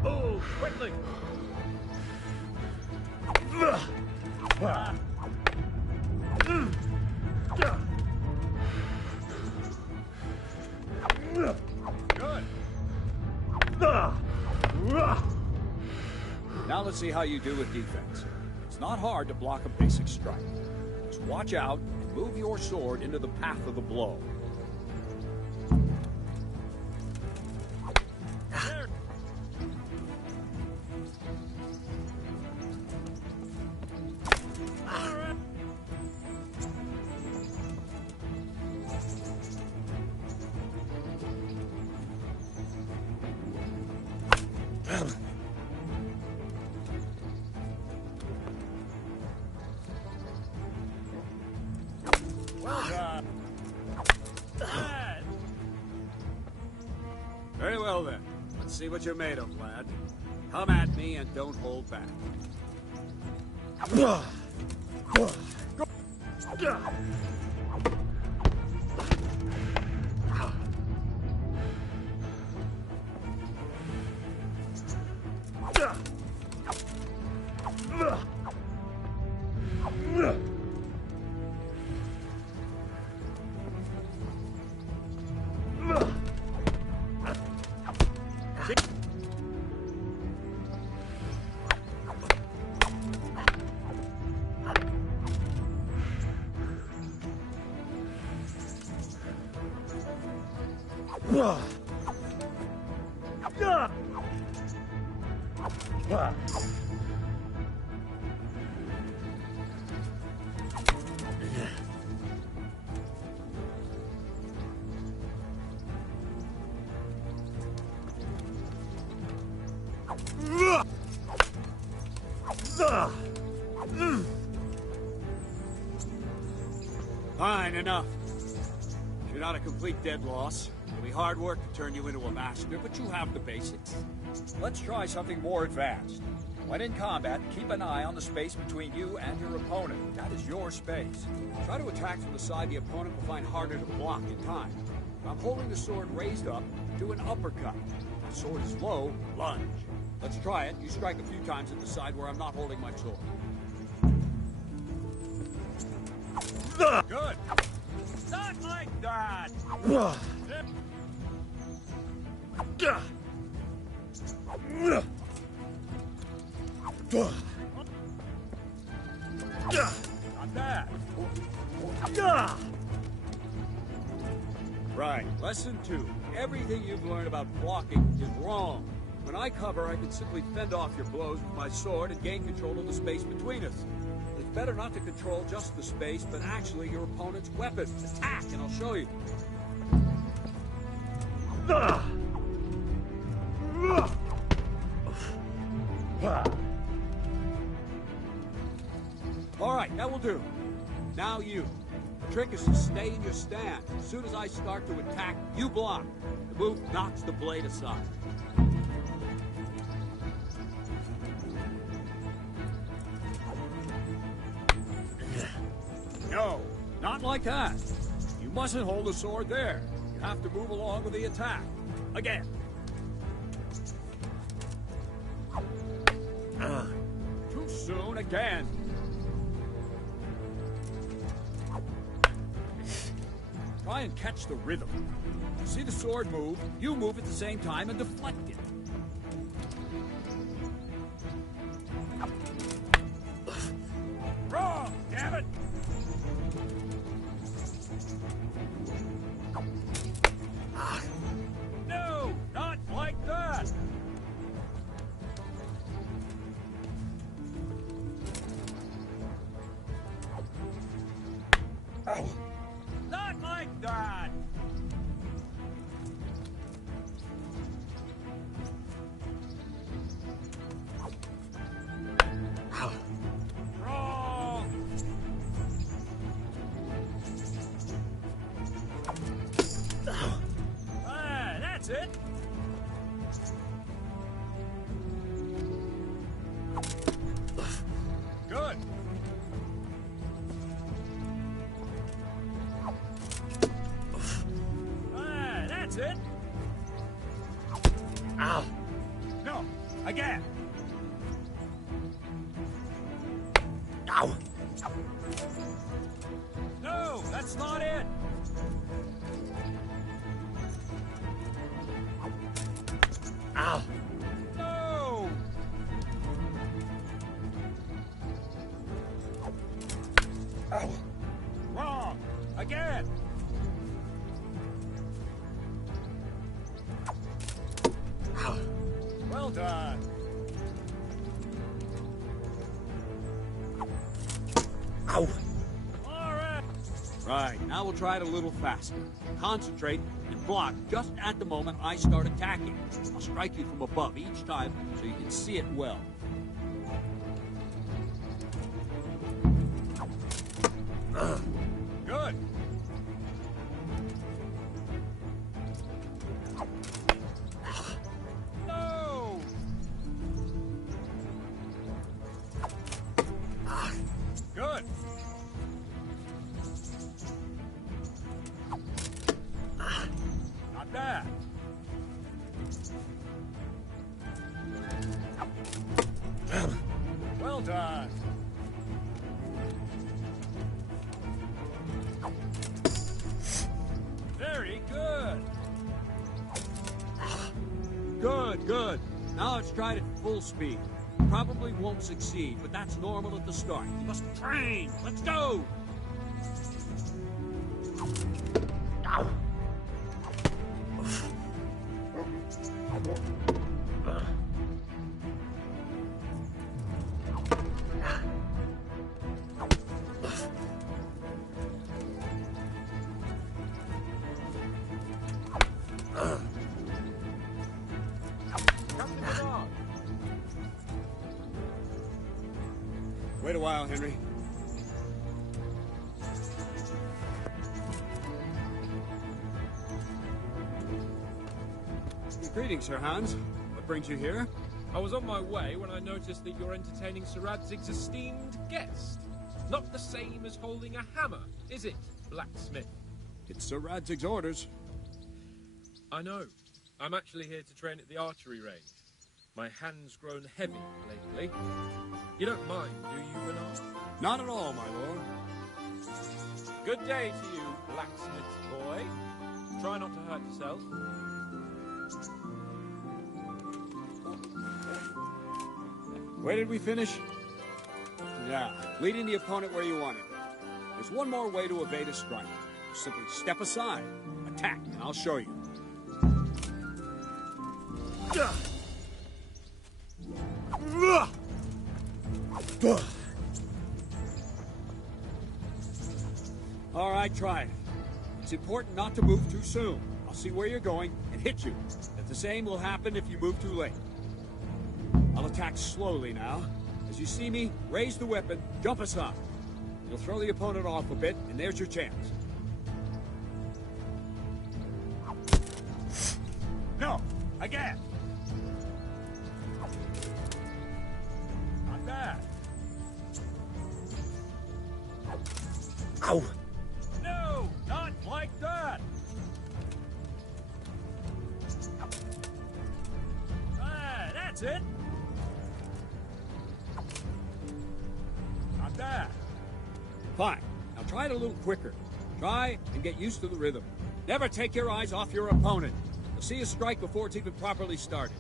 Oh, quickly! Good. Now let's see how you do with defense. It's not hard to block a basic strike. Just watch out and move your sword into the path of the blow. Very well then. Let's see what you're made of, lad. Come at me and don't hold back. Fine, enough. You're not a complete dead loss. It'll be hard work to turn you into a master, but you have the basics. Let's try something more advanced. When in combat, keep an eye on the space between you and your opponent. That is your space. Try to attack from the side the opponent will find harder to block in time. If I'm holding the sword raised up, do an uppercut. If the sword is low, lunge. Let's try it. You strike a few times at the side where I'm not holding my sword. Good. Not like that. Not bad. Right. Lesson 2. Everything you've learned about blocking is wrong. When I cover, I can simply fend off your blows with my sword and gain control of the space between us. It's better not to control just the space, but actually your opponent's weapon. Attack, and I'll show you. All right, that will do. Now you. The trick is to stay in your stance. As soon as I start to attack, you block. The move knocks the blade aside. No, not like that. You mustn't hold the sword there. You have to move along with the attack. Again. Too soon again. Try and catch the rhythm. See the sword move, you move at the same time and deflect it. Wrong, damn it! No, not like that! Oh. Not like that! Wrong! Ah, that's it! Good! Ah, that's it! Ow! No, again! Ow! No, that's not it! Ow! No! Ow! Wrong! Again! Ow! Well done! Ow! All right! Right, now we'll try it a little faster. Concentrate and block just at the moment I start attacking. I'll strike you from above each time so you can see it well. Good. No. Good. Not bad. Well done. Very good. Good, good. Now let's try it at full speed. Probably won't succeed, but that's normal at the start. You must train. Let's go. Ow. Wait a while, Henry. Greetings, Sir Hans. What brings you here? I was on my way when I noticed that you're entertaining Sir Radzig's esteemed guest. Not the same as holding a hammer, is it, blacksmith? It's Sir Radzig's orders. I know. I'm actually here to train at the archery range. My hand's grown heavy lately. You don't mind, do you, Bernard? Not at all, my lord. Good day to you, blacksmith boy. Try not to hurt yourself. Where did we finish? Yeah, leading the opponent where you want him. There's one more way to evade a strike. Simply step aside, attack, and I'll show you. All right, try it. It's important not to move too soon. I'll see where you're going and hit you. But the same will happen if you move too late. I'll attack slowly now. As you see me, raise the weapon, jump aside. You'll throw the opponent off a bit, and there's your chance. No! Again! Not bad. Ow! No! Not like that! Ah, that's it! Not bad. Fine. Now try it a little quicker. Try and get used to the rhythm. Never take your eyes off your opponent. You'll see a strike before it's even properly started.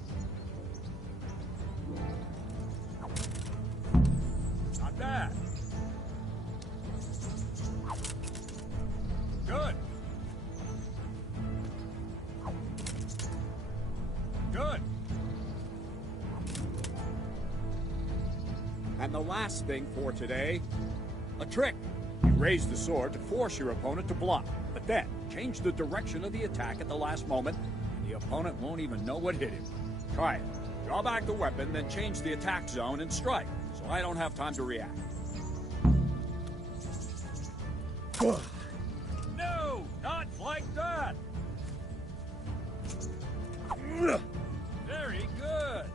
Not bad. Good. Good. And the last thing for today, a trick. You raise the sword to force your opponent to block, but then change the direction of the attack at the last moment, and the opponent won't even know what hit him. Try it. Draw back the weapon, then change the attack zone and strike, so I don't have time to react. No! Not like that! Very good!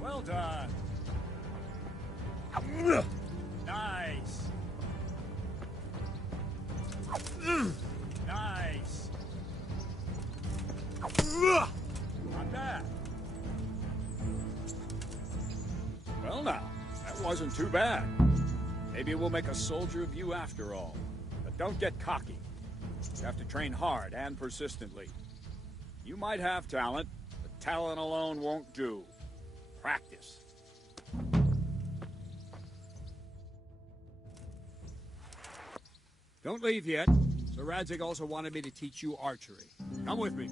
Well done! Nice! Nice! Not bad. Well now, that wasn't too bad. Maybe we'll make a soldier of you after all. But don't get cocky. You have to train hard and persistently. You might have talent, but talent alone won't do. Practice. Don't leave yet. Sir Radzig also wanted me to teach you archery. Come with me.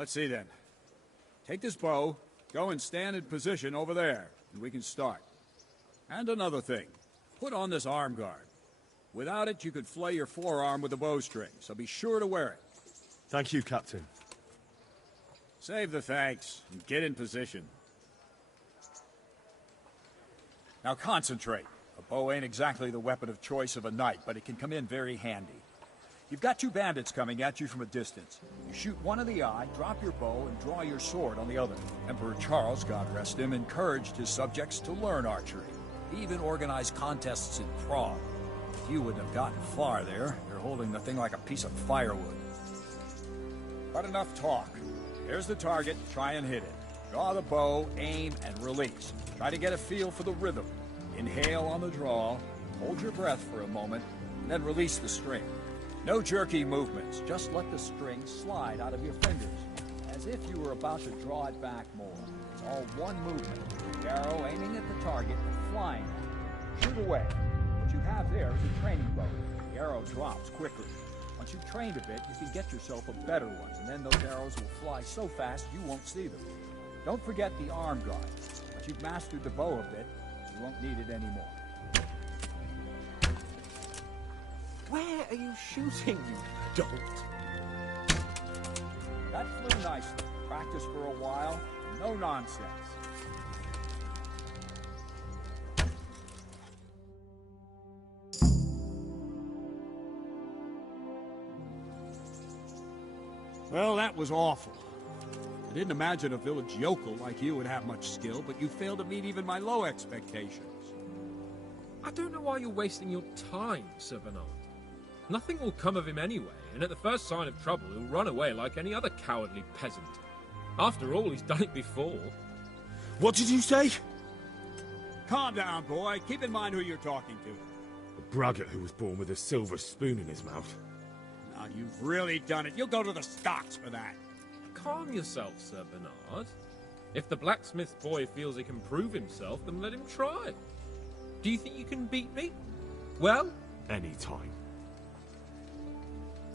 Let's see then. Take this bow, go and stand in position over there, and we can start. And another thing, put on this arm guard. Without it, you could flay your forearm with a bowstring, so be sure to wear it. Thank you, Captain. Save the thanks, and get in position. Now concentrate. A bow ain't exactly the weapon of choice of a knight, but it can come in very handy. You've got two bandits coming at you from a distance. You shoot one in the eye, drop your bow, and draw your sword on the other. Emperor Charles, God rest him, encouraged his subjects to learn archery. He even organized contests in Prague. If you wouldn't have gotten far there, you're holding the thing like a piece of firewood. But enough talk. There's the target, try and hit it. Draw the bow, aim, and release. Try to get a feel for the rhythm. Inhale on the draw, hold your breath for a moment, and then release the string. No jerky movements, just let the string slide out of your fingers, as if you were about to draw it back more. It's all one movement. The arrow aiming at the target and flying at it. Shoot away. What you have there is a training bow. The arrow drops quickly. Once you've trained a bit, you can get yourself a better one, and then those arrows will fly so fast you won't see them. Don't forget the arm guard. Once you've mastered the bow a bit, you won't need it anymore. Where are you shooting, you dolt? That flew nicely. Practice for a while. No nonsense. Well, that was awful. I didn't imagine a village yokel like you would have much skill, but you failed to meet even my low expectations. I don't know why you're wasting your time, Sir Bernard. Nothing will come of him anyway, and at the first sign of trouble, he'll run away like any other cowardly peasant. After all, he's done it before. What did you say? Calm down, boy. Keep in mind who you're talking to. A braggart who was born with a silver spoon in his mouth. Now, you've really done it. You'll go to the stocks for that. Calm yourself, Sir Bernard. If the blacksmith boy feels he can prove himself, then let him try. Do you think you can beat me? Well? Any time.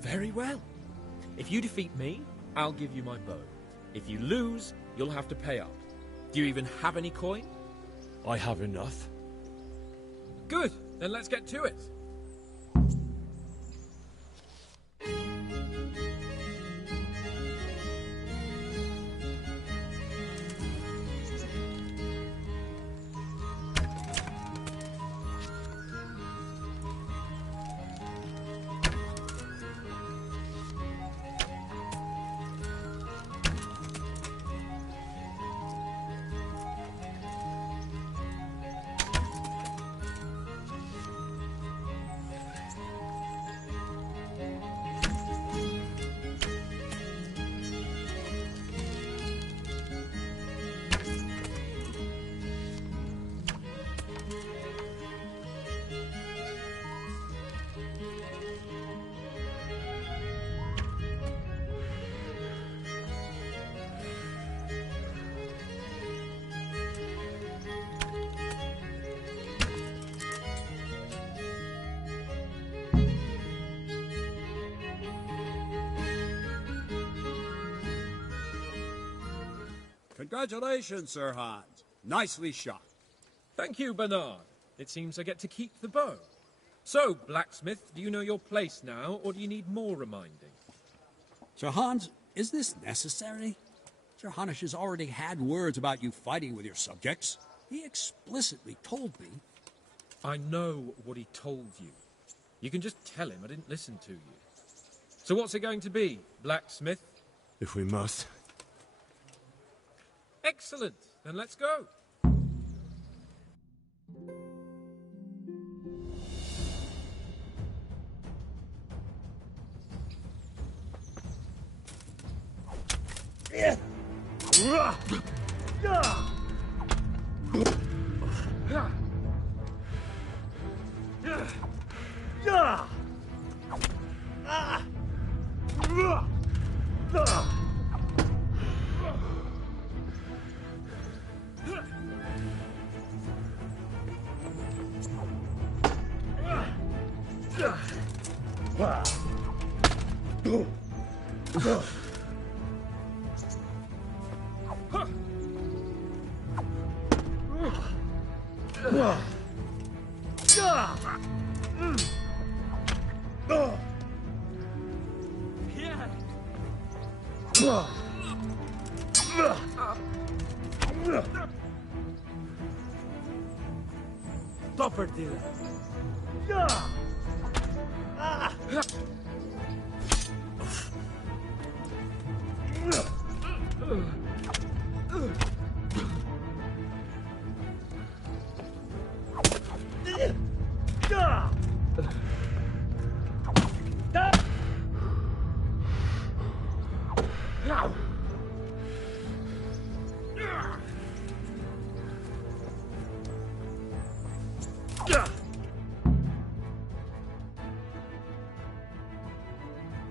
Very well. If you defeat me, I'll give you my bow. If you lose, you'll have to pay up. Do you even have any coin? I have enough. Good, then let's get to it. Congratulations, Sir Hans. Nicely shot. Thank you, Bernard. It seems I get to keep the bow. So, blacksmith, do you know your place now, or do you need more reminding? Sir Hans, is this necessary? Sir Hanush has already had words about you fighting with your subjects. He explicitly told me. I know what he told you. You can just tell him I didn't listen to you. So what's it going to be, blacksmith? If we must. Excellent. Then let's go. Stopper, dealer.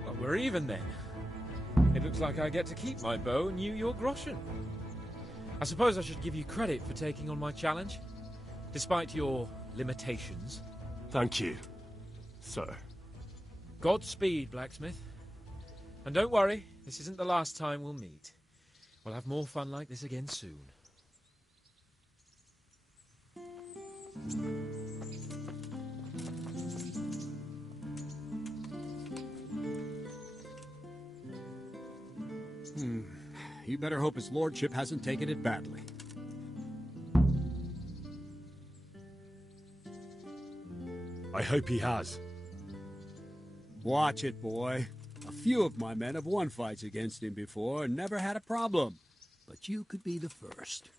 Well, we're even then. It looks like I get to keep my bow and you your groschen. I suppose I should give you credit for taking on my challenge, despite your limitations. Thank you, sir. Godspeed, blacksmith. And don't worry, this isn't the last time we'll meet. We'll have more fun like this again soon. You better hope his lordship hasn't taken it badly. I hope he has. Watch it, boy. A few of my men have won fights against him before and never had a problem. But you could be the first.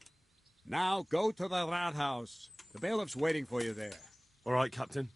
Now go to the rat house. The bailiff's waiting for you there. All right, Captain.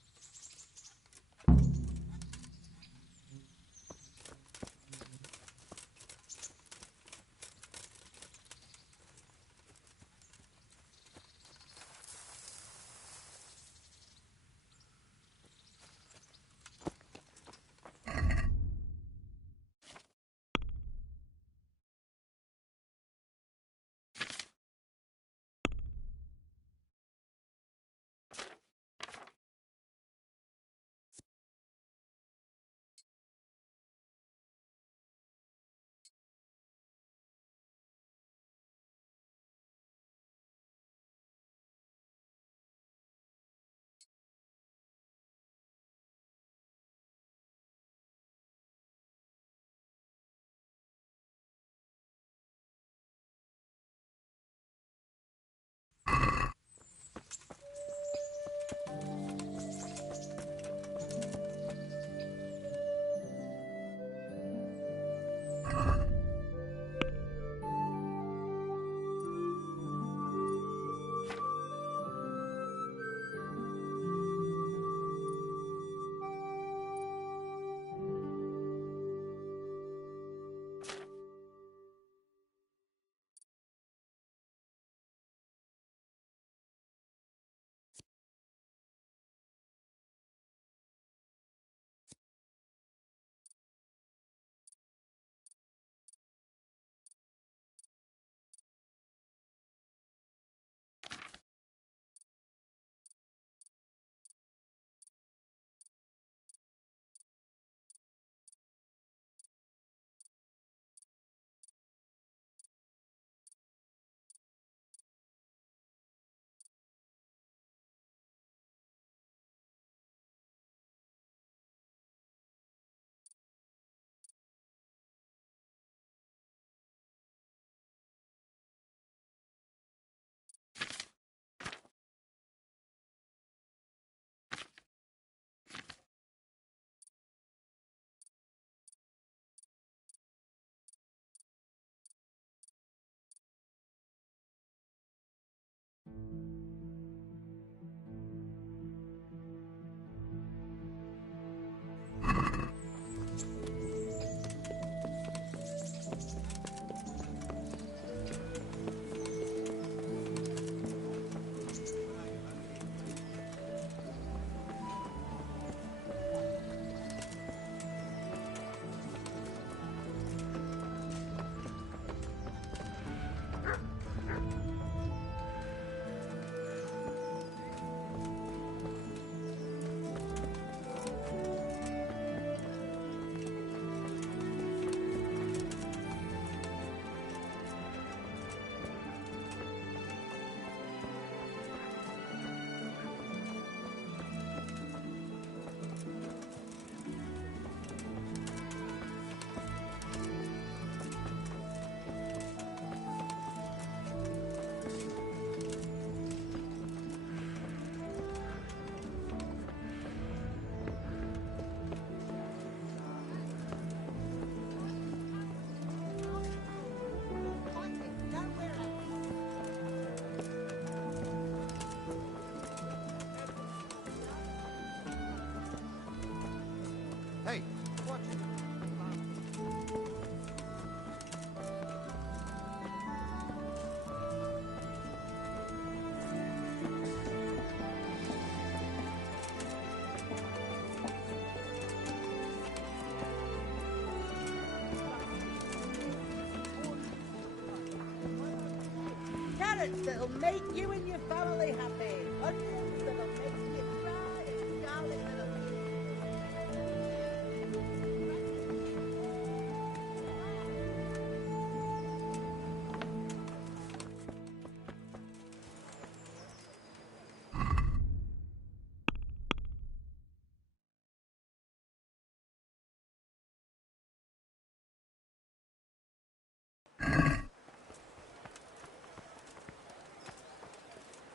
Carrots that'll make you and your family happy. Onions that'll make you cry, and garlic that'll make you...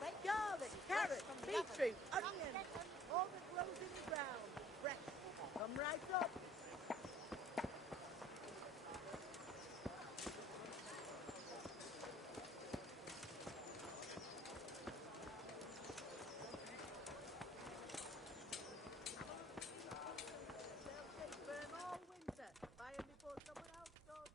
Like garlic, carrots, beetroot, onions, all that grows in the ground. Fresh. Come right up. They'll stay firm all winter. Buy 'em before someone else does.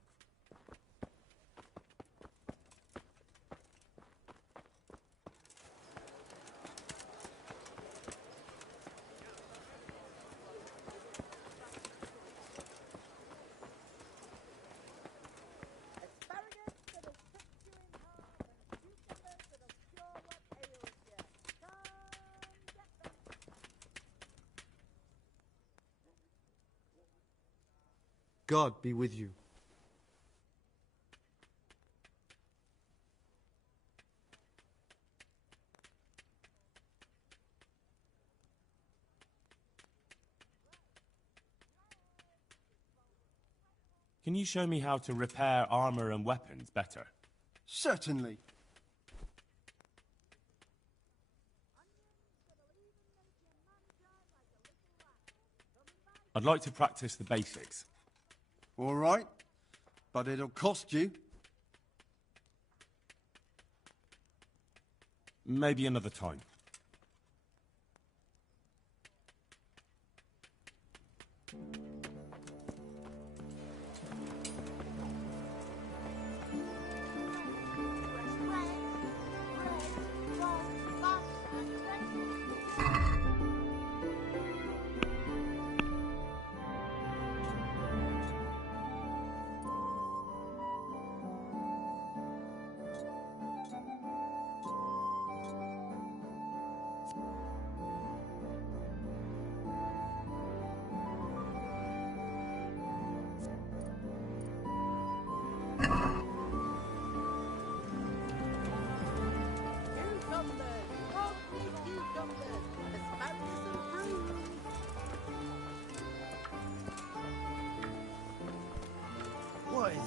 Asparagus that'll fix you in half, and cucumbers that'll cure what ails you. Come get them. God be with you. Can you show me how to repair armor and weapons better? Certainly. I'd like to practice the basics. All right, but it'll cost you. Maybe another time. What is it?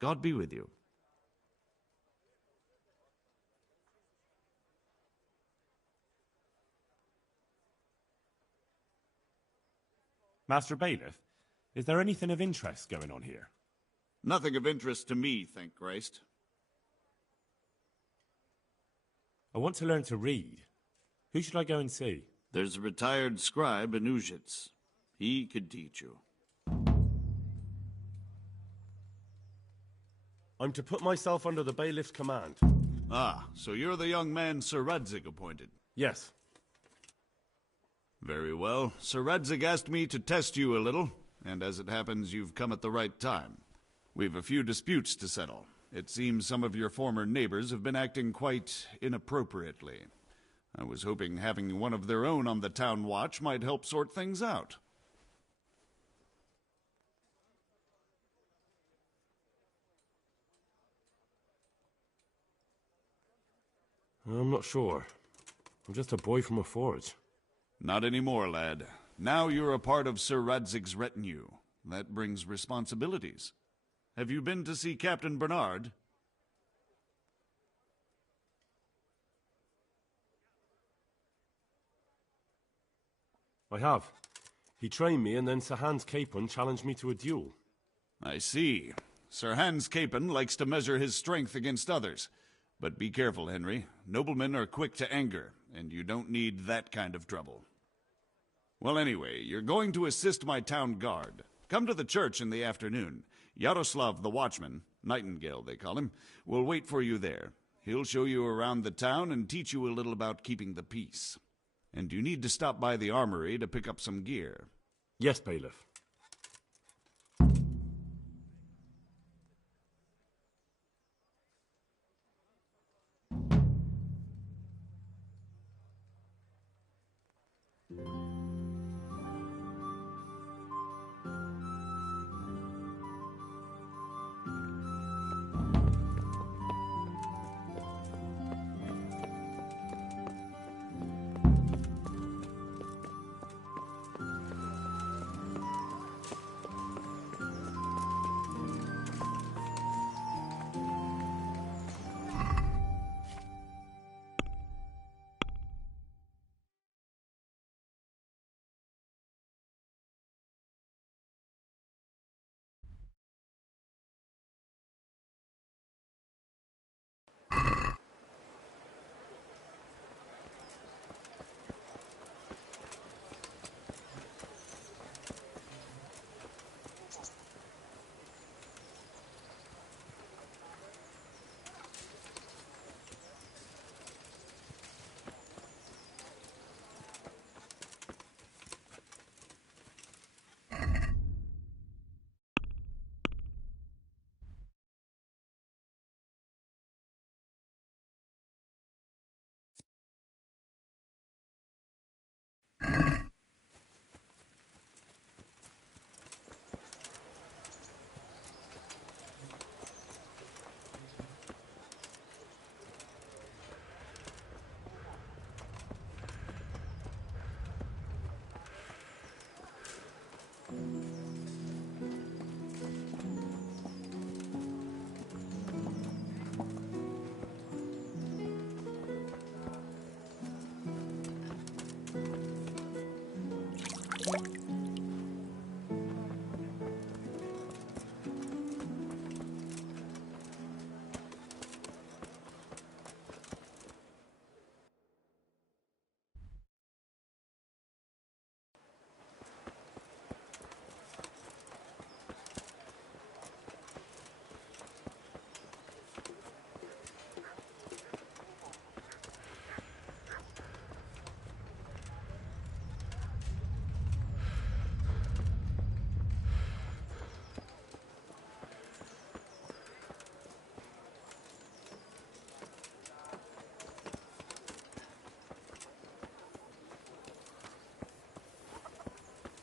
God be with you. Master Bailiff, is there anything of interest going on here? Nothing of interest to me, thank Christ. I want to learn to read. Who should I go and see? There's a retired scribe in Uzhitz. He could teach you. I'm to put myself under the bailiff's command. Ah, so you're the young man Sir Radzig appointed? Yes. Very well. Sir Radzig asked me to test you a little, and as it happens, you've come at the right time. We've a few disputes to settle. It seems some of your former neighbors have been acting quite inappropriately. I was hoping having one of their own on the town watch might help sort things out. I'm not sure. I'm just a boy from a forge. Not anymore, lad. Now you're a part of Sir Radzig's retinue. That brings responsibilities. Have you been to see Captain Bernard? I have. He trained me, and then Sir Hans Capon challenged me to a duel. I see. Sir Hans Capon likes to measure his strength against others. But be careful, Henry. Noblemen are quick to anger, and you don't need that kind of trouble. Well, anyway, you're going to assist my town guard. Come to the church in the afternoon. Yaroslav the watchman, Nightingale they call him, will wait for you there. He'll show you around the town and teach you a little about keeping the peace. And you need to stop by the armory to pick up some gear. Yes, bailiff.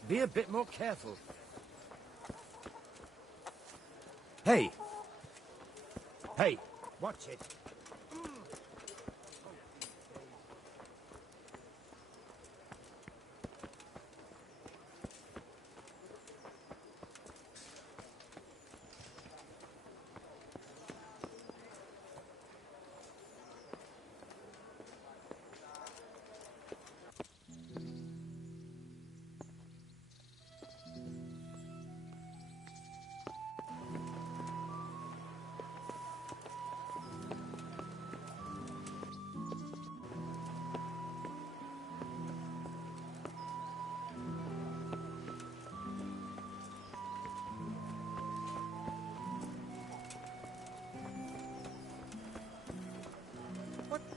Be a bit more careful. Hey! Hey, watch it.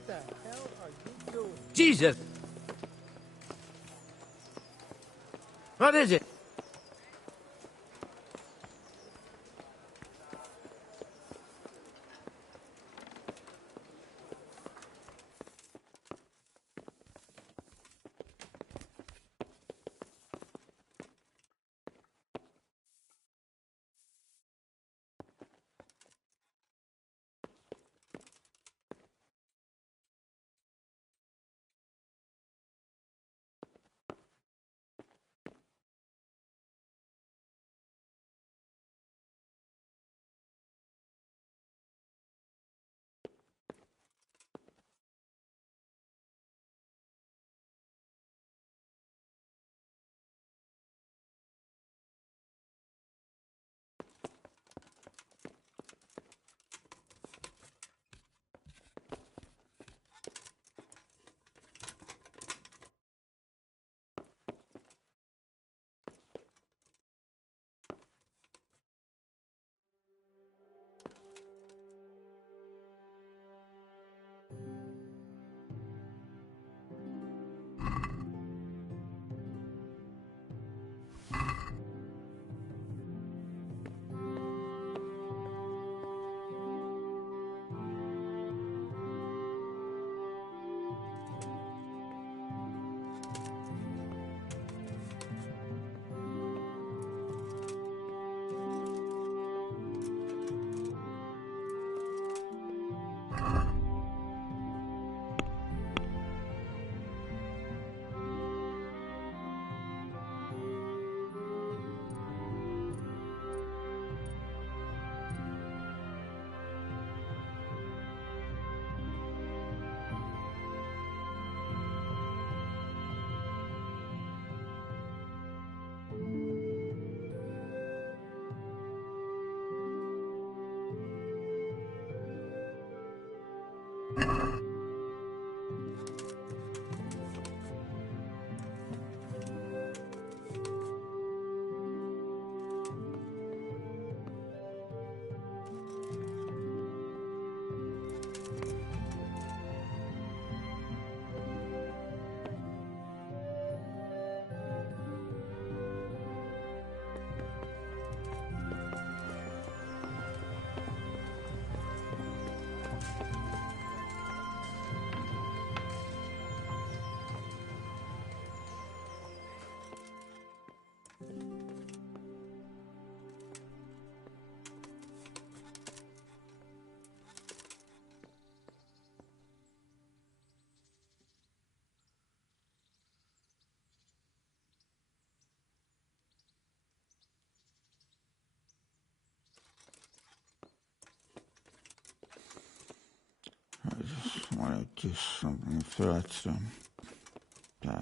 the hell are you doing? Jesus! What is it? I just want to do something for that them. Yeah.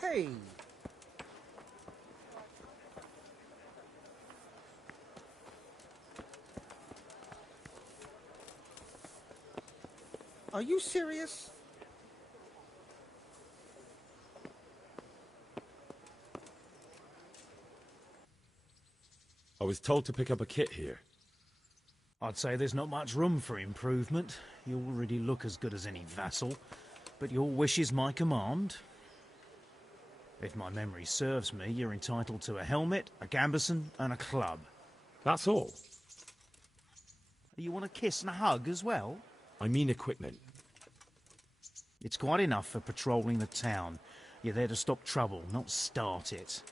Hey! Are you serious? I was told to pick up a kit here. I'd say there's not much room for improvement. You already look as good as any vassal, but your wish is my command. If my memory serves me, you're entitled to a helmet, a gambeson, and a club. That's all? You want a kiss and a hug as well? I mean equipment. It's quite enough for patrolling the town. You're there to stop trouble, not start it.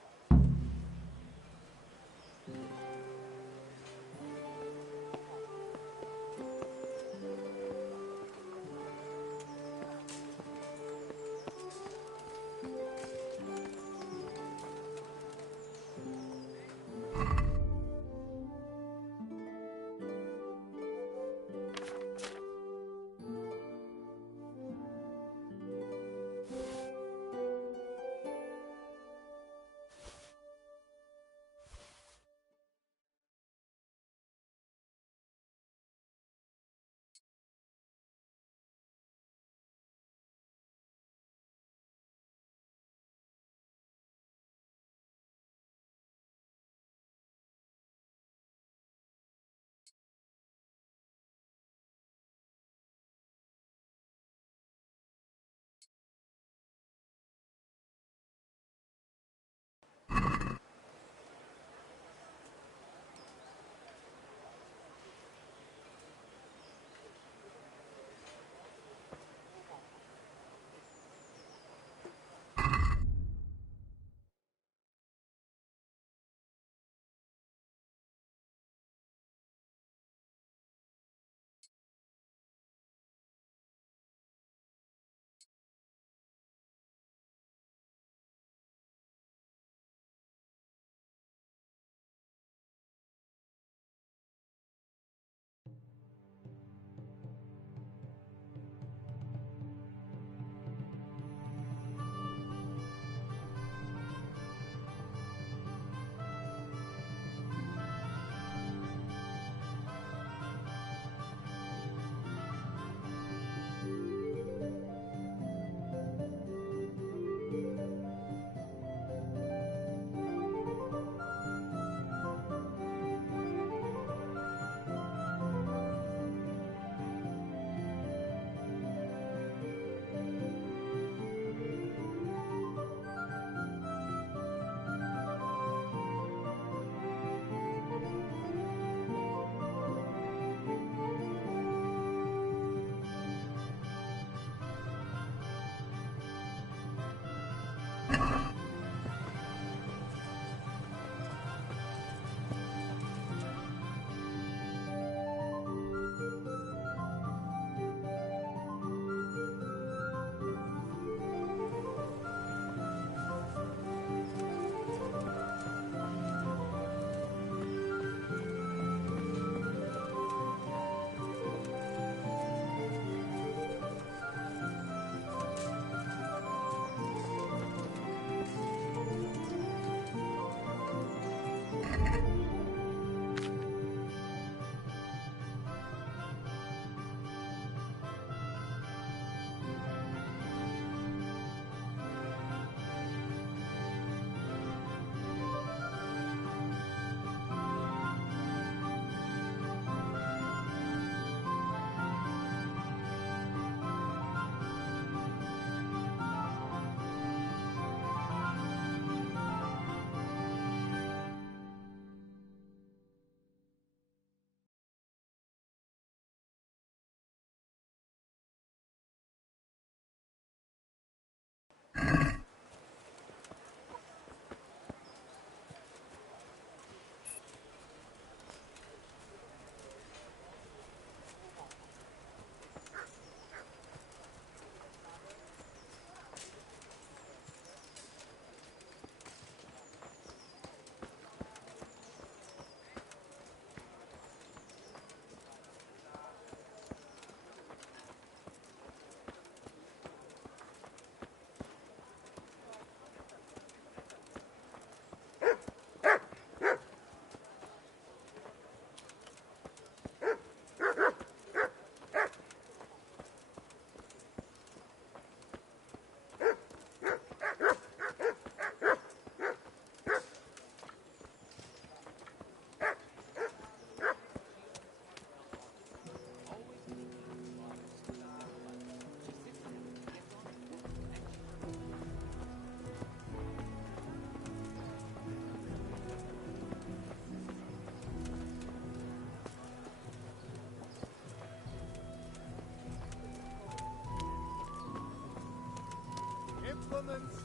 implements,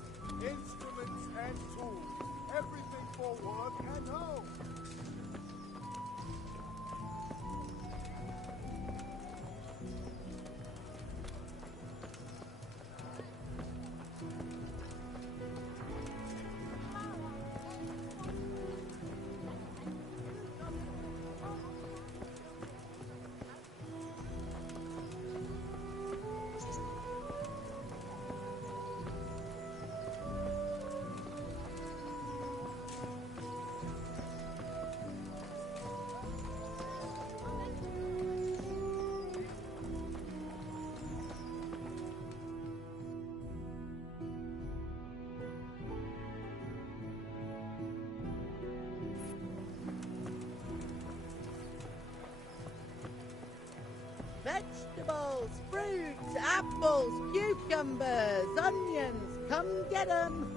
instruments, and tools. Everything for work and home. Vegetables, fruits, apples, cucumbers, onions. Come get 'em.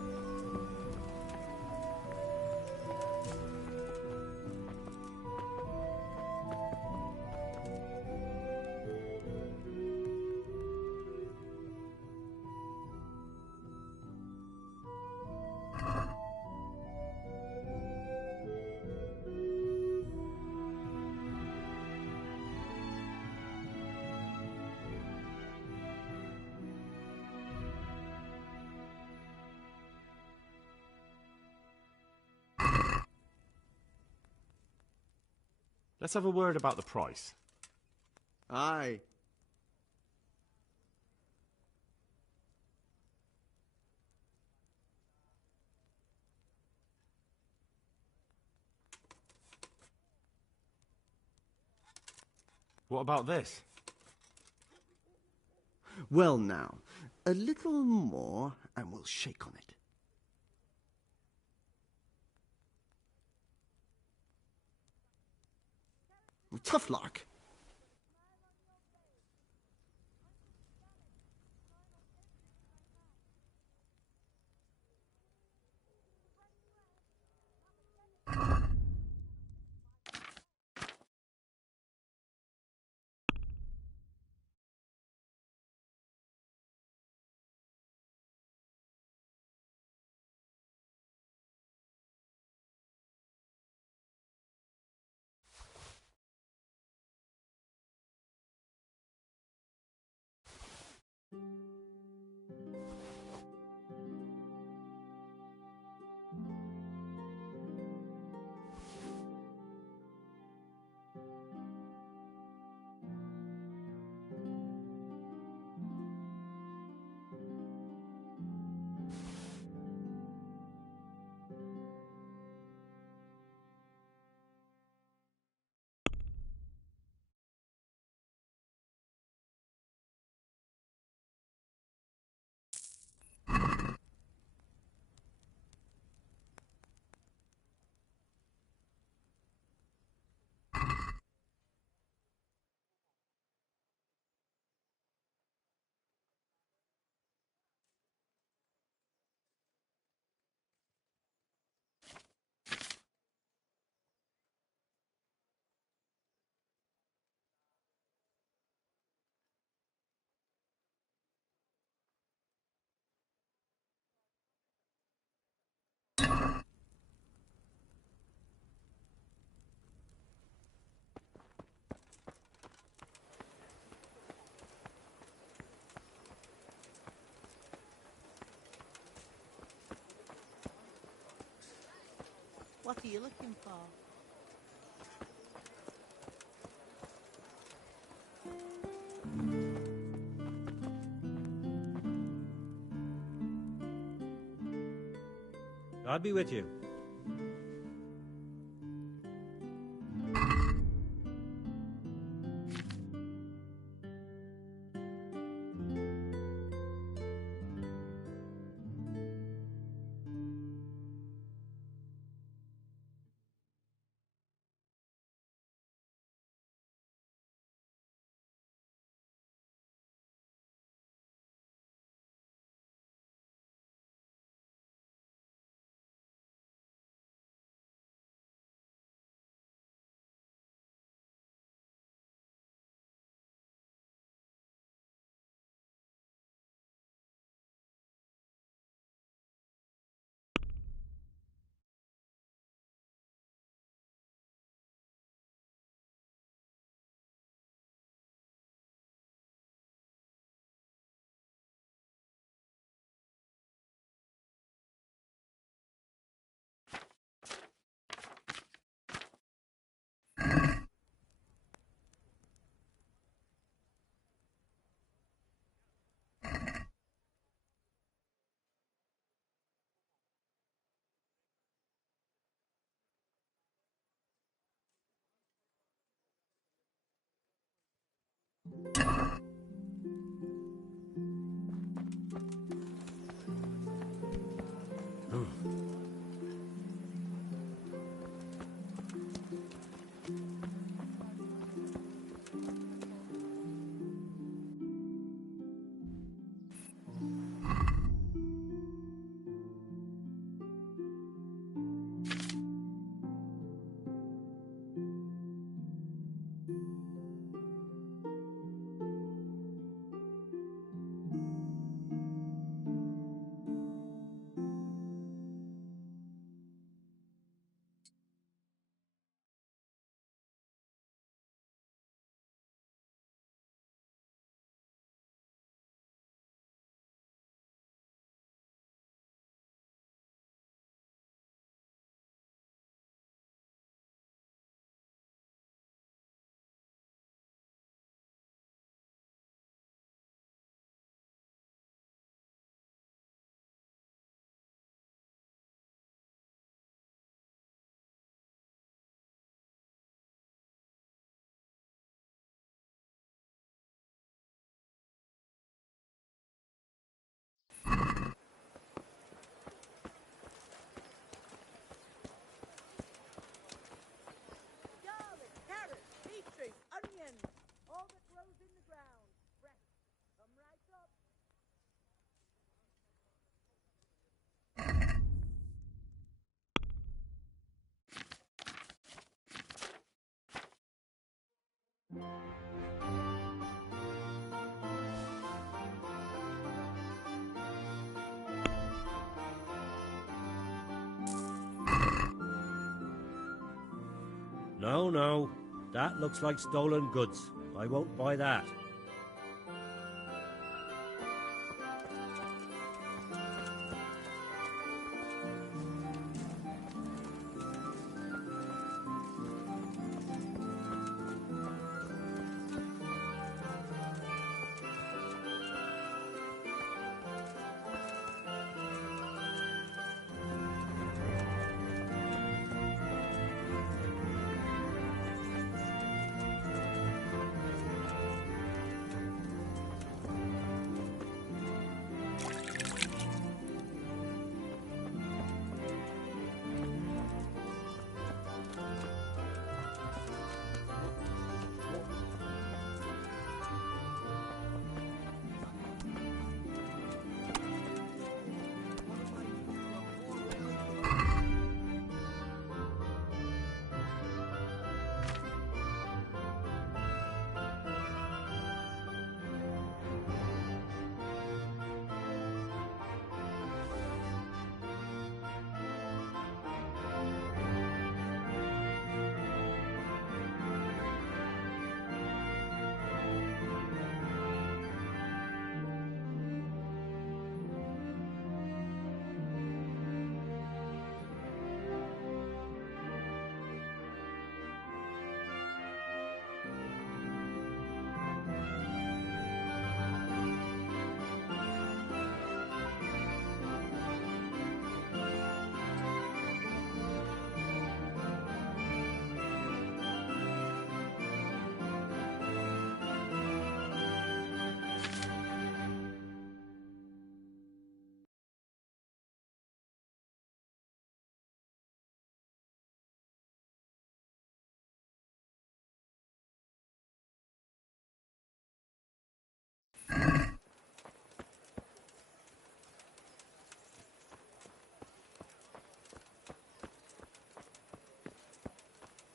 Let's have a word about the price. Aye. What about this? Well now, a little more and we'll shake on it. Tough luck. What are you looking for? God be with you. No, no. That looks like stolen goods. I won't buy that.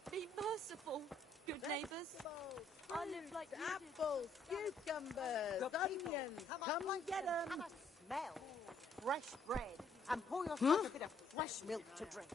Be merciful, good neighbours. I live like you did. Apples, cucumbers, onions. Come and get them. Have a smell. Fresh bread. And pour yourself a bit of fresh milk to drink.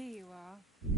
Here you are.